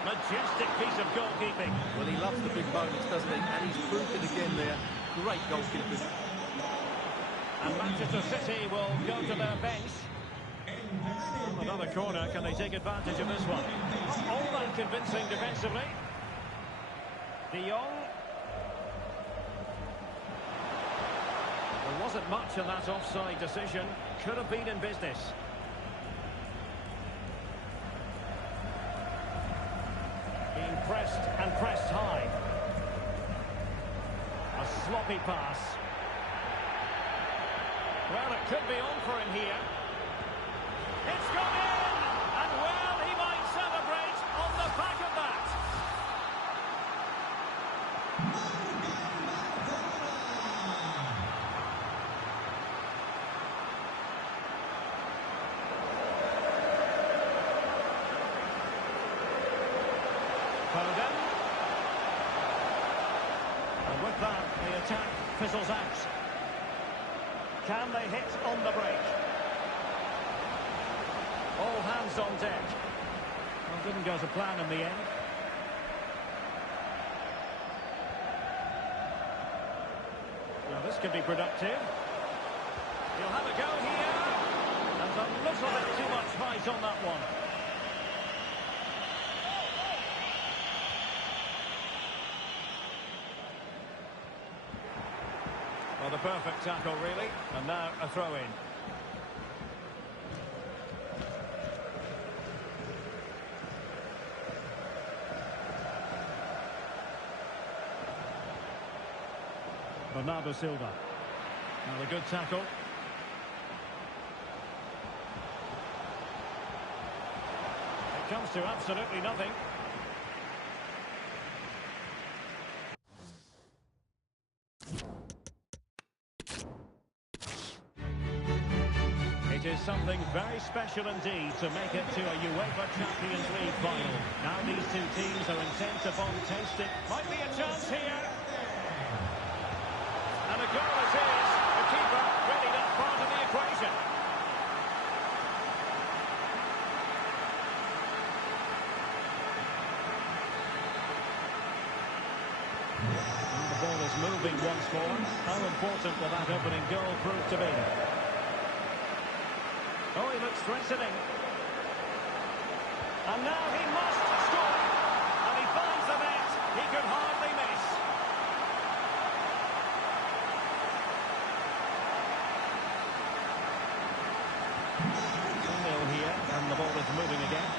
Majestic piece of goalkeeping. Well, he loves the big moments, doesn't he? And he's proved it again there. Great goalkeeping. And Manchester City will go to their bench. Another corner. Can they take advantage of this one? Not all that convincing defensively. De Jong. There wasn't much in that offside decision. Could have been in business. Being pressed and pressed high. A sloppy pass. Well, it could be on for him here. It's gone in! And well, he might celebrate on the back of that. Foden. And with that, the attack fizzles out. Can they hit on the break? All hands on deck. Well, didn't go to plan in the end. Now this could be productive. He'll have a go here. And a little bit too much fight on that one. Well, the perfect tackle, really. And now a throw-in. Bernardo Silva. Now a good tackle. It comes to absolutely nothing. It is something very special indeed to make it to a UEFA Champions League final. Now these two teams are intent upon tasting. Might be a chance here. And a goal it is. The keeper really not part of the equation. And the ball is moving once more. How important will that opening goal prove to be? Oh, he looks threatening. And now he must score. And he finds the net. He could hardly miss. 1-0 here, and the ball is moving again.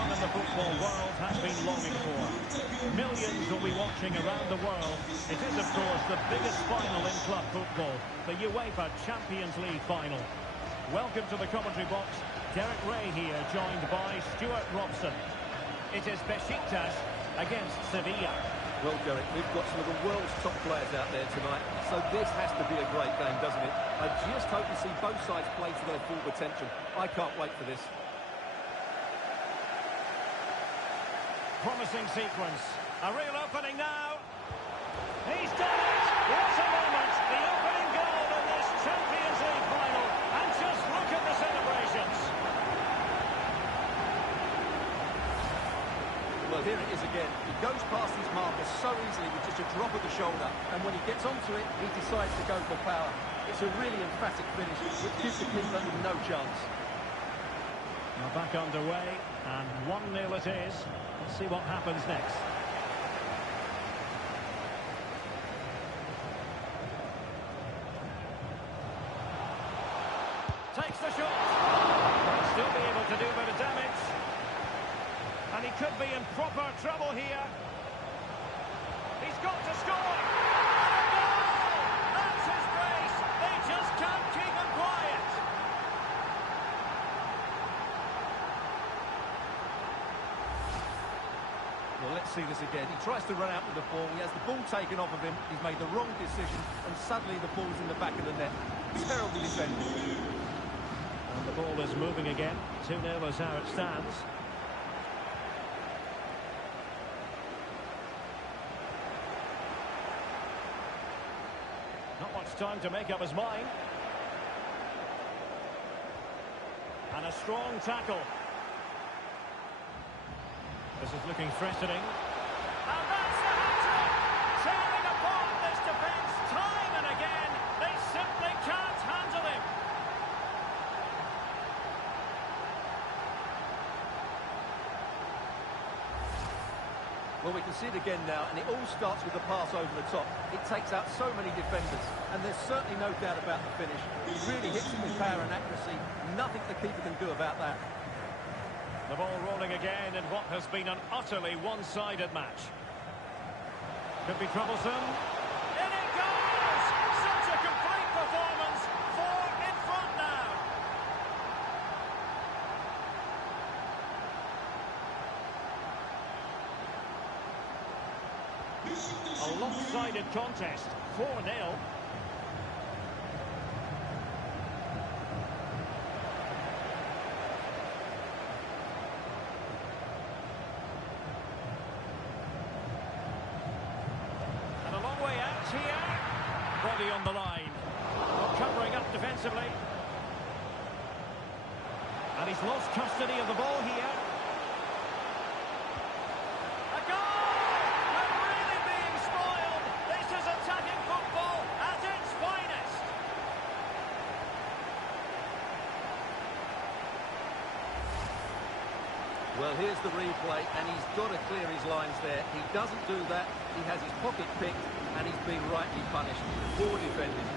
everyone in the football world has been longing for. Millions will be watching around the world. It is, of course, the biggest final in club football, the UEFA Champions League final. Welcome to the commentary box. Derek Ray here, joined by Stuart Robson. It is Besiktas against Sevilla. Well, Derek, we've got some of the world's top players out there tonight, so this has to be a great game, doesn't it? I just hope to see both sides play to their full potential. I can't wait for this. Promising sequence. A real opening now. He's done it! What a moment! The opening goal in this Champions League final. And just look at the celebrations. Well, here it is again. He goes past his marker so easily with just a drop of the shoulder, and when he gets onto it, he decides to go for power. It's a really emphatic finish, which gives the keeper no chance. Now back underway, and 1-0 it is. Let's see what happens next. Takes the shot. Might still be able to do a bit of damage. And he could be in proper trouble here. He's got to score. And a goal! That's his brace. They just can't keep him quiet. Well, let's see this again. He tries to run out with the ball. He has the ball taken off of him. He's made the wrong decision, and suddenly the ball's in the back of the net. Terribly defended. And the ball is moving again. 2-0 is how it stands. Not much time to make up his mind. And a strong tackle. This is looking threatening. And that's the hat-trick! Tearing apart this defence time and again. They simply can't handle him. Well, we can see it again now, and it all starts with the pass over the top. It takes out so many defenders, and there's certainly no doubt about the finish. He really hits it with power and accuracy. Nothing the keeper can do about that. The ball rolling again in what has been an utterly one-sided match. Could be troublesome. In it goes! Such a complete performance. 4 in front now. A lopsided contest. 4-0. Here, body on the line, not covering up defensively, and he's lost custody of the ball here. A goal! We're really being spoiled. This is attacking football at its finest. Well, here's the replay, and he's got to clear his lines there. He doesn't do that. He has his pocket picked, and he's being rightly punished. Poor defending.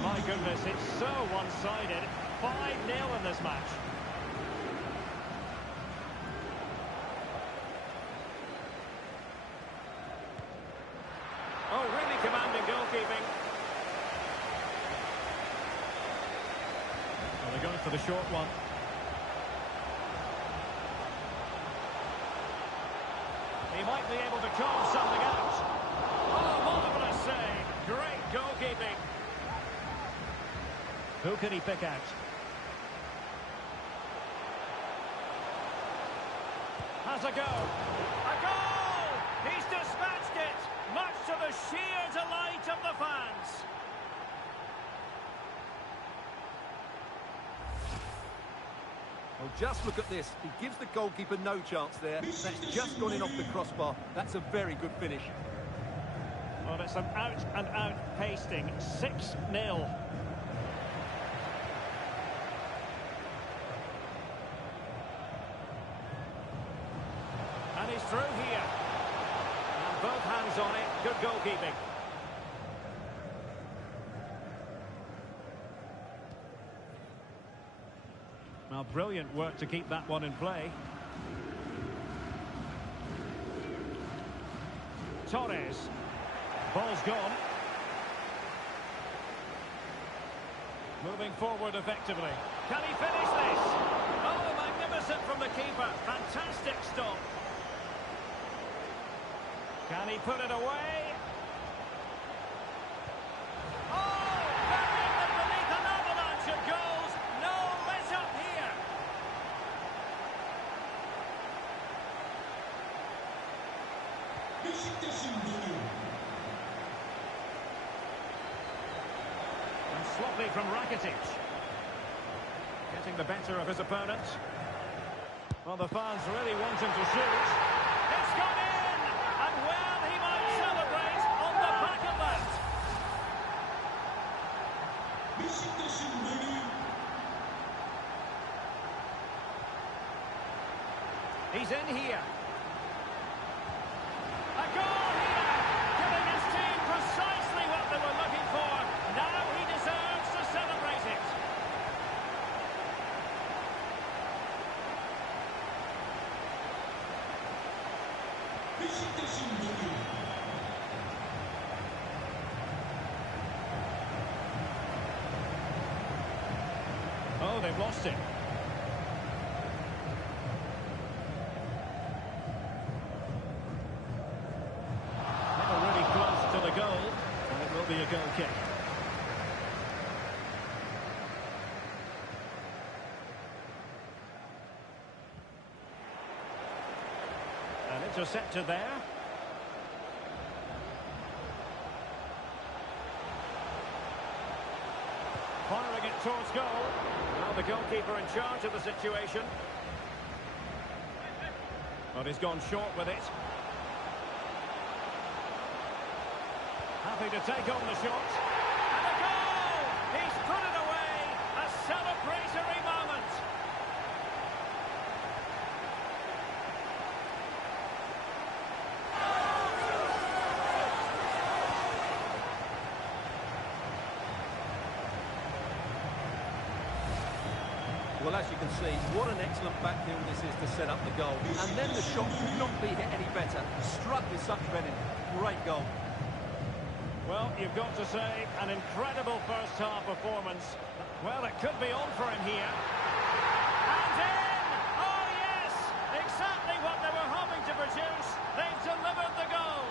My goodness, it's so one-sided. 5-0 in this match. Oh, really commanding goalkeeping. Well, they're going for the short one. He might be able to carve something out. Oh, marvellous save. Great goalkeeping. Who can he pick out? Has a go. A goal! He's dispatched it, much to the sheer delight of the fans. Well, just look at this. He gives the goalkeeper no chance there. That's just gone in off the crossbar. That's a very good finish. Well, it's an out-and-out pasting. 6-0. And he's through here. And both hands on it. Good goalkeeping. Now Well, brilliant work to keep that one in play. Torres. Ball's gone. Moving forward effectively. Can he finish this? Oh, magnificent from the keeper. Fantastic stop. Can he put it away? Oh, buried them beneath an avalanche of goals. No let up here. And sloppy from Rakitic. Getting the better of his opponent. Well, the fans really want him to shoot. It's gone in! And well, he might celebrate on the back of that. He's in here. A goal here! Giving his team precisely what they were looking for. Now he deserves to celebrate it. Oh, they've lost him. Never really close to the goal, and it will be a goal kick. And intercepted there. Firing it towards goal. Now the goalkeeper in charge of the situation. But he's gone short with it. Happy to take on the shot. And a goal! He's put it away! A celebratory moment! Well, as you can see, what an excellent backfield this is to set up the goal. And then the shot could not be hit any better. Struck with such venom. Great goal. Well, you've got to say, an incredible first-half performance. Well, it could be on for him here. And in! Oh, yes! Exactly what they were hoping to produce. They've delivered the goal.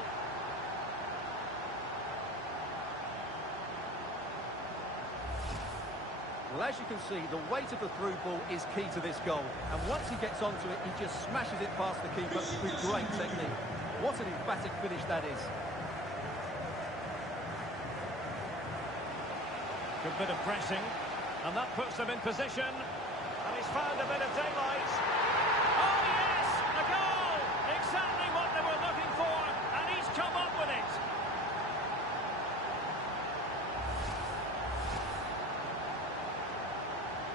Well, as you can see, the weight of the through ball is key to this goal. And once he gets onto it, he just smashes it past the keeper with great technique. What an emphatic finish that is. Good bit of pressing, and that puts them in position. And he's found a bit of daylight. Oh, yes! A goal! Exactly what they were looking for, and he's come up with it.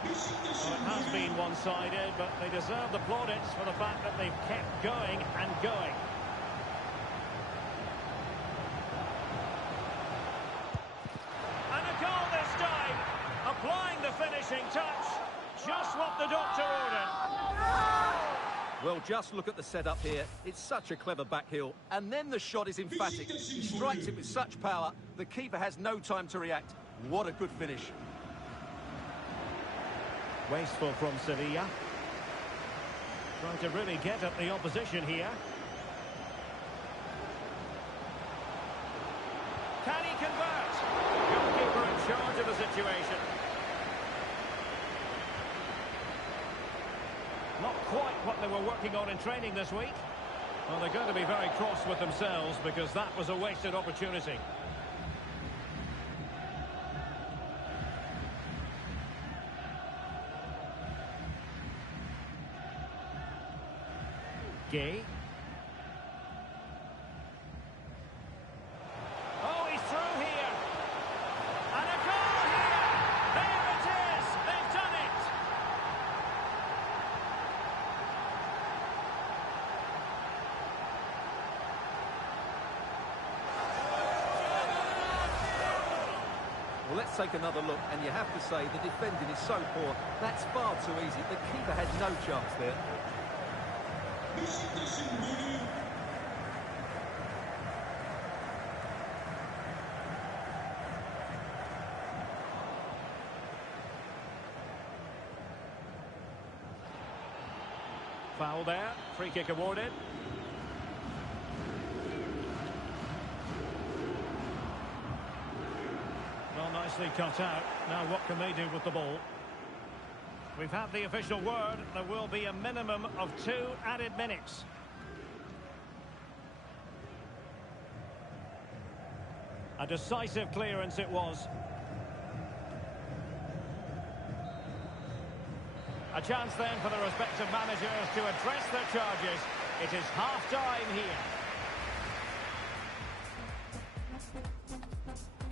Well, it has been one-sided, but they deserve the plaudits for the fact that they've kept going and going. And a goal this time, applying the finishing touch, just what the doctor ordered. Well, just look at the setup here. It's such a clever backheel. And then the shot is emphatic. He strikes it with such power, the keeper has no time to react. What a good finish. Wasteful from Sevilla. Trying to really get at the opposition here. Can he convert? Goalkeeper in charge of the situation. Not quite what they were working on in training this week. Well, they're going to be very cross with themselves because that was a wasted opportunity. Gay. Oh, he's through here. And a goal here. There it is. They've done it. Well, let's take another look, and you have to say the defending is so poor. That's far too easy. The keeper had no chance there. Foul there, free kick awarded. Well, nicely cut out. Now what can they do with the ball? We've had the official word. There will be a minimum of 2 added minutes. A decisive clearance it was. A chance then for the respective managers to address their charges. It is half-time here.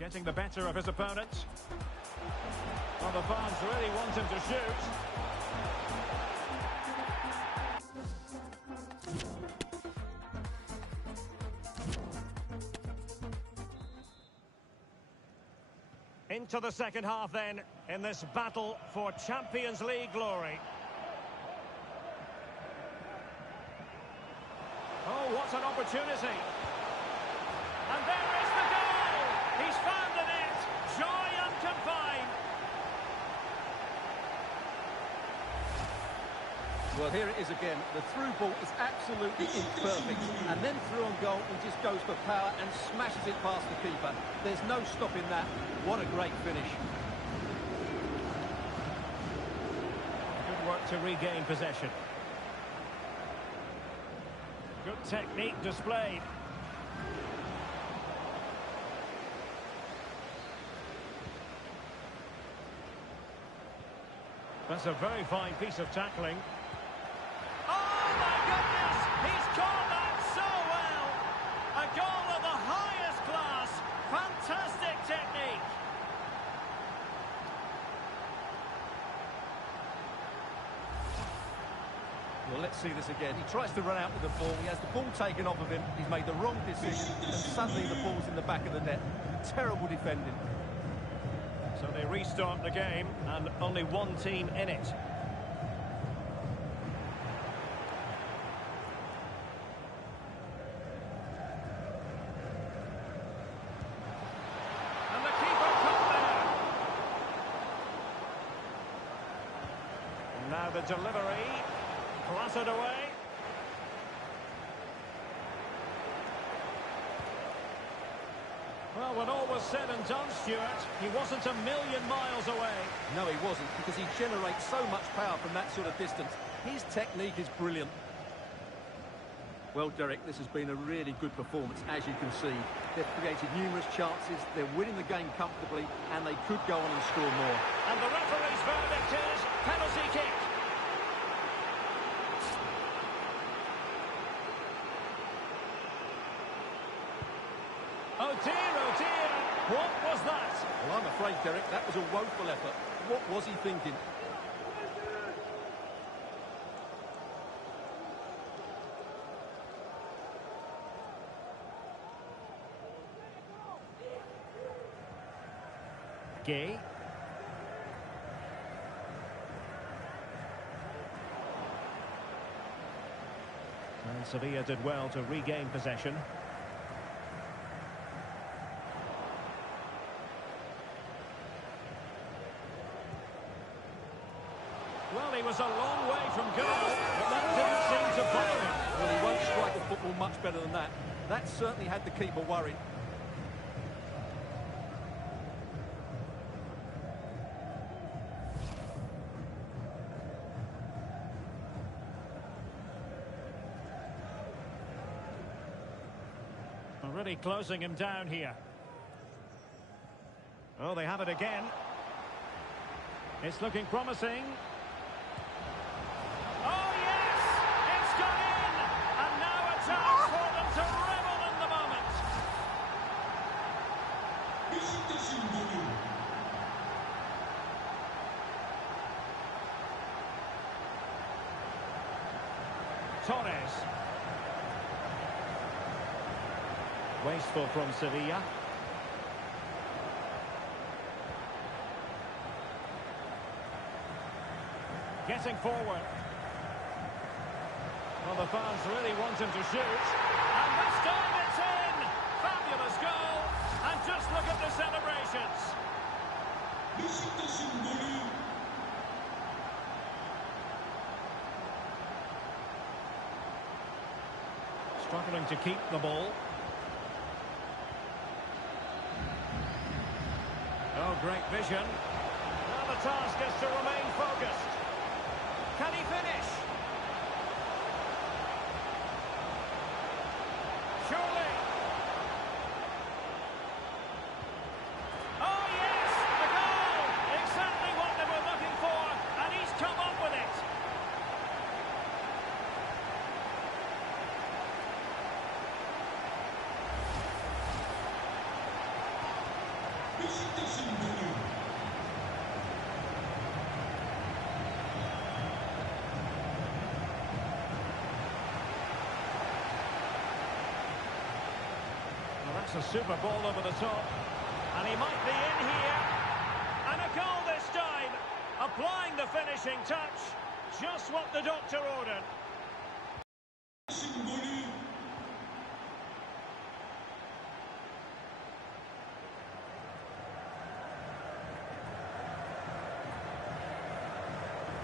Getting the better of his opponents. Well, the fans really want him to shoot. Into the second half then, in this battle for Champions League glory. Oh, what an opportunity. And there is the goal! He's found the net! Joy unconfined! Well, here it is again. The through ball is absolutely imperfect. And then through on goal, he just goes for power and smashes it past the keeper. There's no stopping that. What a great finish. Good work to regain possession. Good technique displayed. That's a very fine piece of tackling. Oh my goodness! He's caught that so well! A goal of the highest class! Fantastic technique! Well, let's see this again. He tries to run out with the ball. He has the ball taken off of him. He's made the wrong decision, and suddenly the ball's in the back of the net. Terrible defending. So they restart the game, and only one team in it. And the keeper caught there. Now the delivery, clattered away. Well, when all was said and done, Stuart, he wasn't a million miles away. No, he wasn't, because he generates so much power from that sort of distance. His technique is brilliant. Well, Derek, this has been a really good performance, as you can see. They've created numerous chances, they're winning the game comfortably, and they could go on and score more. And the referee's verdict is penalty kick. Oh dear, what was that? Well, I'm afraid, Derek, that was a woeful effort. What was he thinking? Gay. And Sevilla did well to regain possession. Well, he was a long way from goal, but that didn't seem to bother him. Well, he won't strike the football much better than that. That certainly had the keeper worried. Really closing him down here. Oh, they have it again. It's looking promising. Oh, yes! It's gone in! And now a chance for them to revel in the moment. Torres. Wasteful from Sevilla. Getting forward. Well, the fans really want him to shoot. And this time it's in! Fabulous goal! And just look at the celebrations. Struggling to keep the ball. Oh, great vision. Now the task is to remain focused. Can he finish? Surely. Oh, yes! The goal! Exactly what they were looking for, and he's come up with it. That's a super ball over the top. And he might be in here. And a goal this time. Applying the finishing touch. Just what the doctor ordered.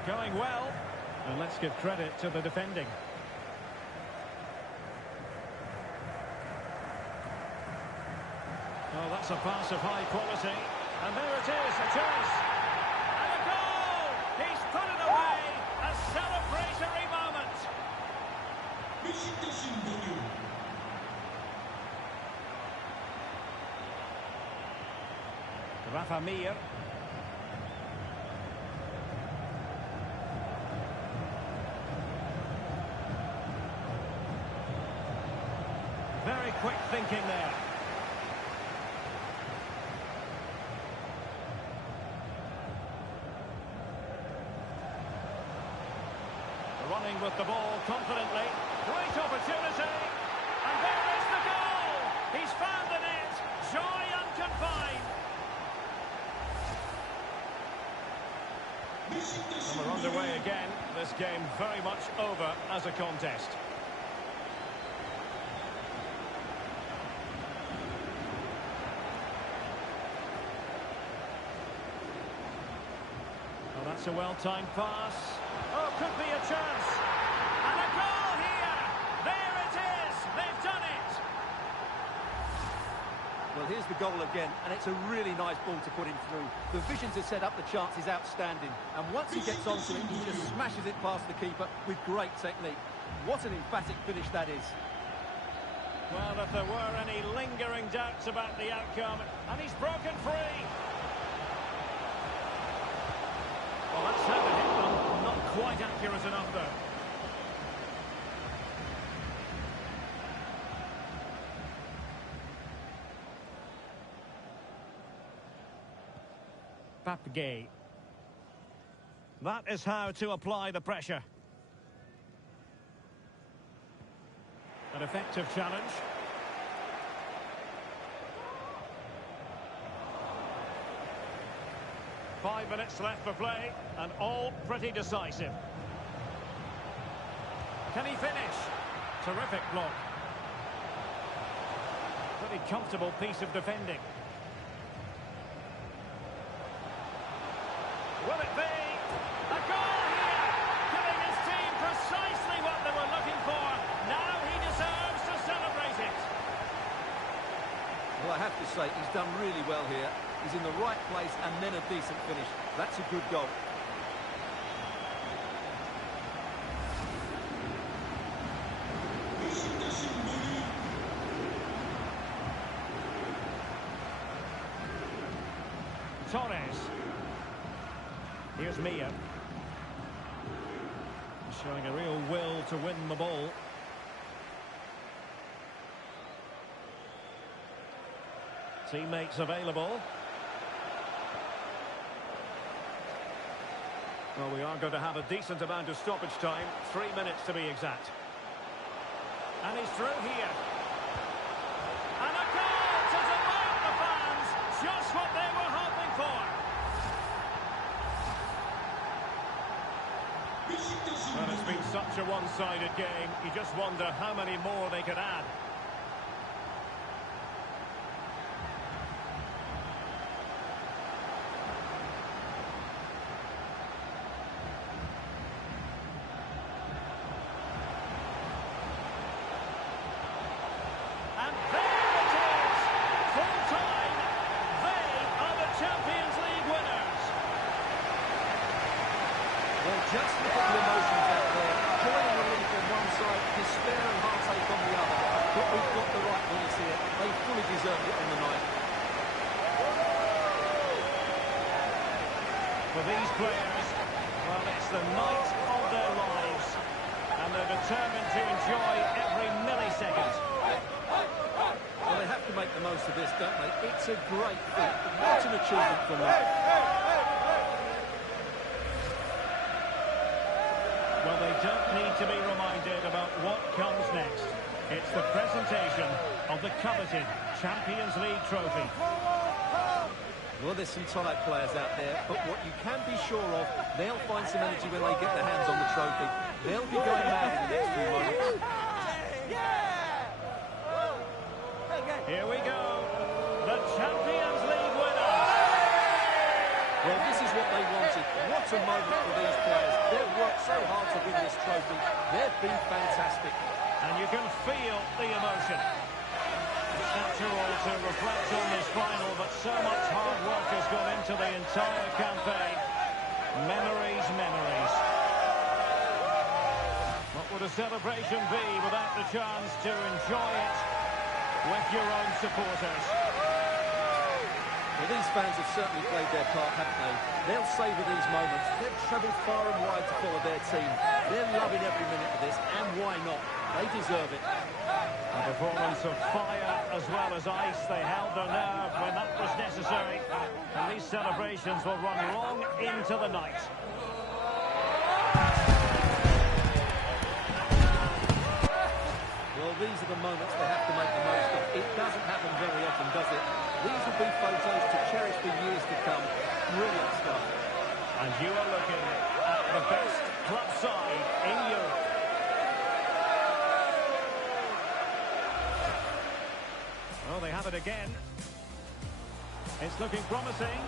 Going well. And let's give credit to the defending. Oh, that's a pass of high quality. And there it is, a chance. And a goal! He's put it away. A celebratory moment. Rafa Mir. Very quick thinking there. Running with the ball confidently. Great opportunity. And there is the goal. He's found the net. Joy unconfined. And we're underway again. This game very much over as a contest. Well, that's a well-timed pass. Oh, could be a chance. And a goal here. There it is. They've done it. Well, here's the goal again, and it's a really nice ball to put him through. The vision to set up the chance is outstanding, and once he gets onto it, he just smashes it past the keeper with great technique. What an emphatic finish that is. Well, if there were any lingering doubts about the outcome, and he's broken free. Well, that's how they hit them. Not quite accurate enough, though. Papgay. That is how to apply the pressure. An effective challenge. Five minutes left for play, and all pretty decisive. Can he finish? Terrific block. Pretty comfortable piece of defending. Will it be? A goal here! Giving his team precisely what they were looking for. Now he deserves to celebrate it. Well, I have to say, he's done really well here. He's in the right place and then a decent finish. That's a good goal. Torres. Here's Mia. Showing a real will to win the ball. Teammates available. Well, we are going to have a decent amount of stoppage time. 3 minutes to be exact. And he's through here. And a goal to delight the fans. Just what they were hoping for. Well, it's been such a one-sided game. You just wonder how many more they could add. And there it is! Full time! They are the Champions League winners! Well, just look at the emotions out there. Joy and relief on one side, despair and heartache on the other. But we've got the right winners here. They fully deserved it on the night. For these players, well, it's the night of their lives. And they're determined to enjoy every millisecond. Well, they have to make the most of this, don't they? It's a great feat. What an achievement from them. Well, they don't need to be reminded about what comes next. It's the presentation of the coveted Champions League trophy. Well, there's some tired players out there, but what you can be sure of, they'll find some energy when they get their hands on the trophy. They'll be going mad in the next few moments. Here we go, the Champions League winners. Well, this is what they wanted. What a moment for these players. They've worked so hard to win this trophy. They've been fantastic. And you can feel the emotion. It's natural to reflect on this final, but so much hard work has gone into the entire campaign. Memories, memories. What would a celebration be without the chance to enjoy it with your own supporters? Well, these fans have certainly played their part, haven't they? They'll savour these moments. They've travelled far and wide to follow their team. They're loving every minute of this, and why not? They deserve it. A performance of fire as well as ice. They held their nerve when that was necessary. And these celebrations will run long into the night. Well, these are the moments they have to make the most of. It doesn't happen very often, does it? These will be photos to cherish for years to come. Brilliant stuff. And you are looking at the best club side in Europe. Well, they have it again. It's looking promising.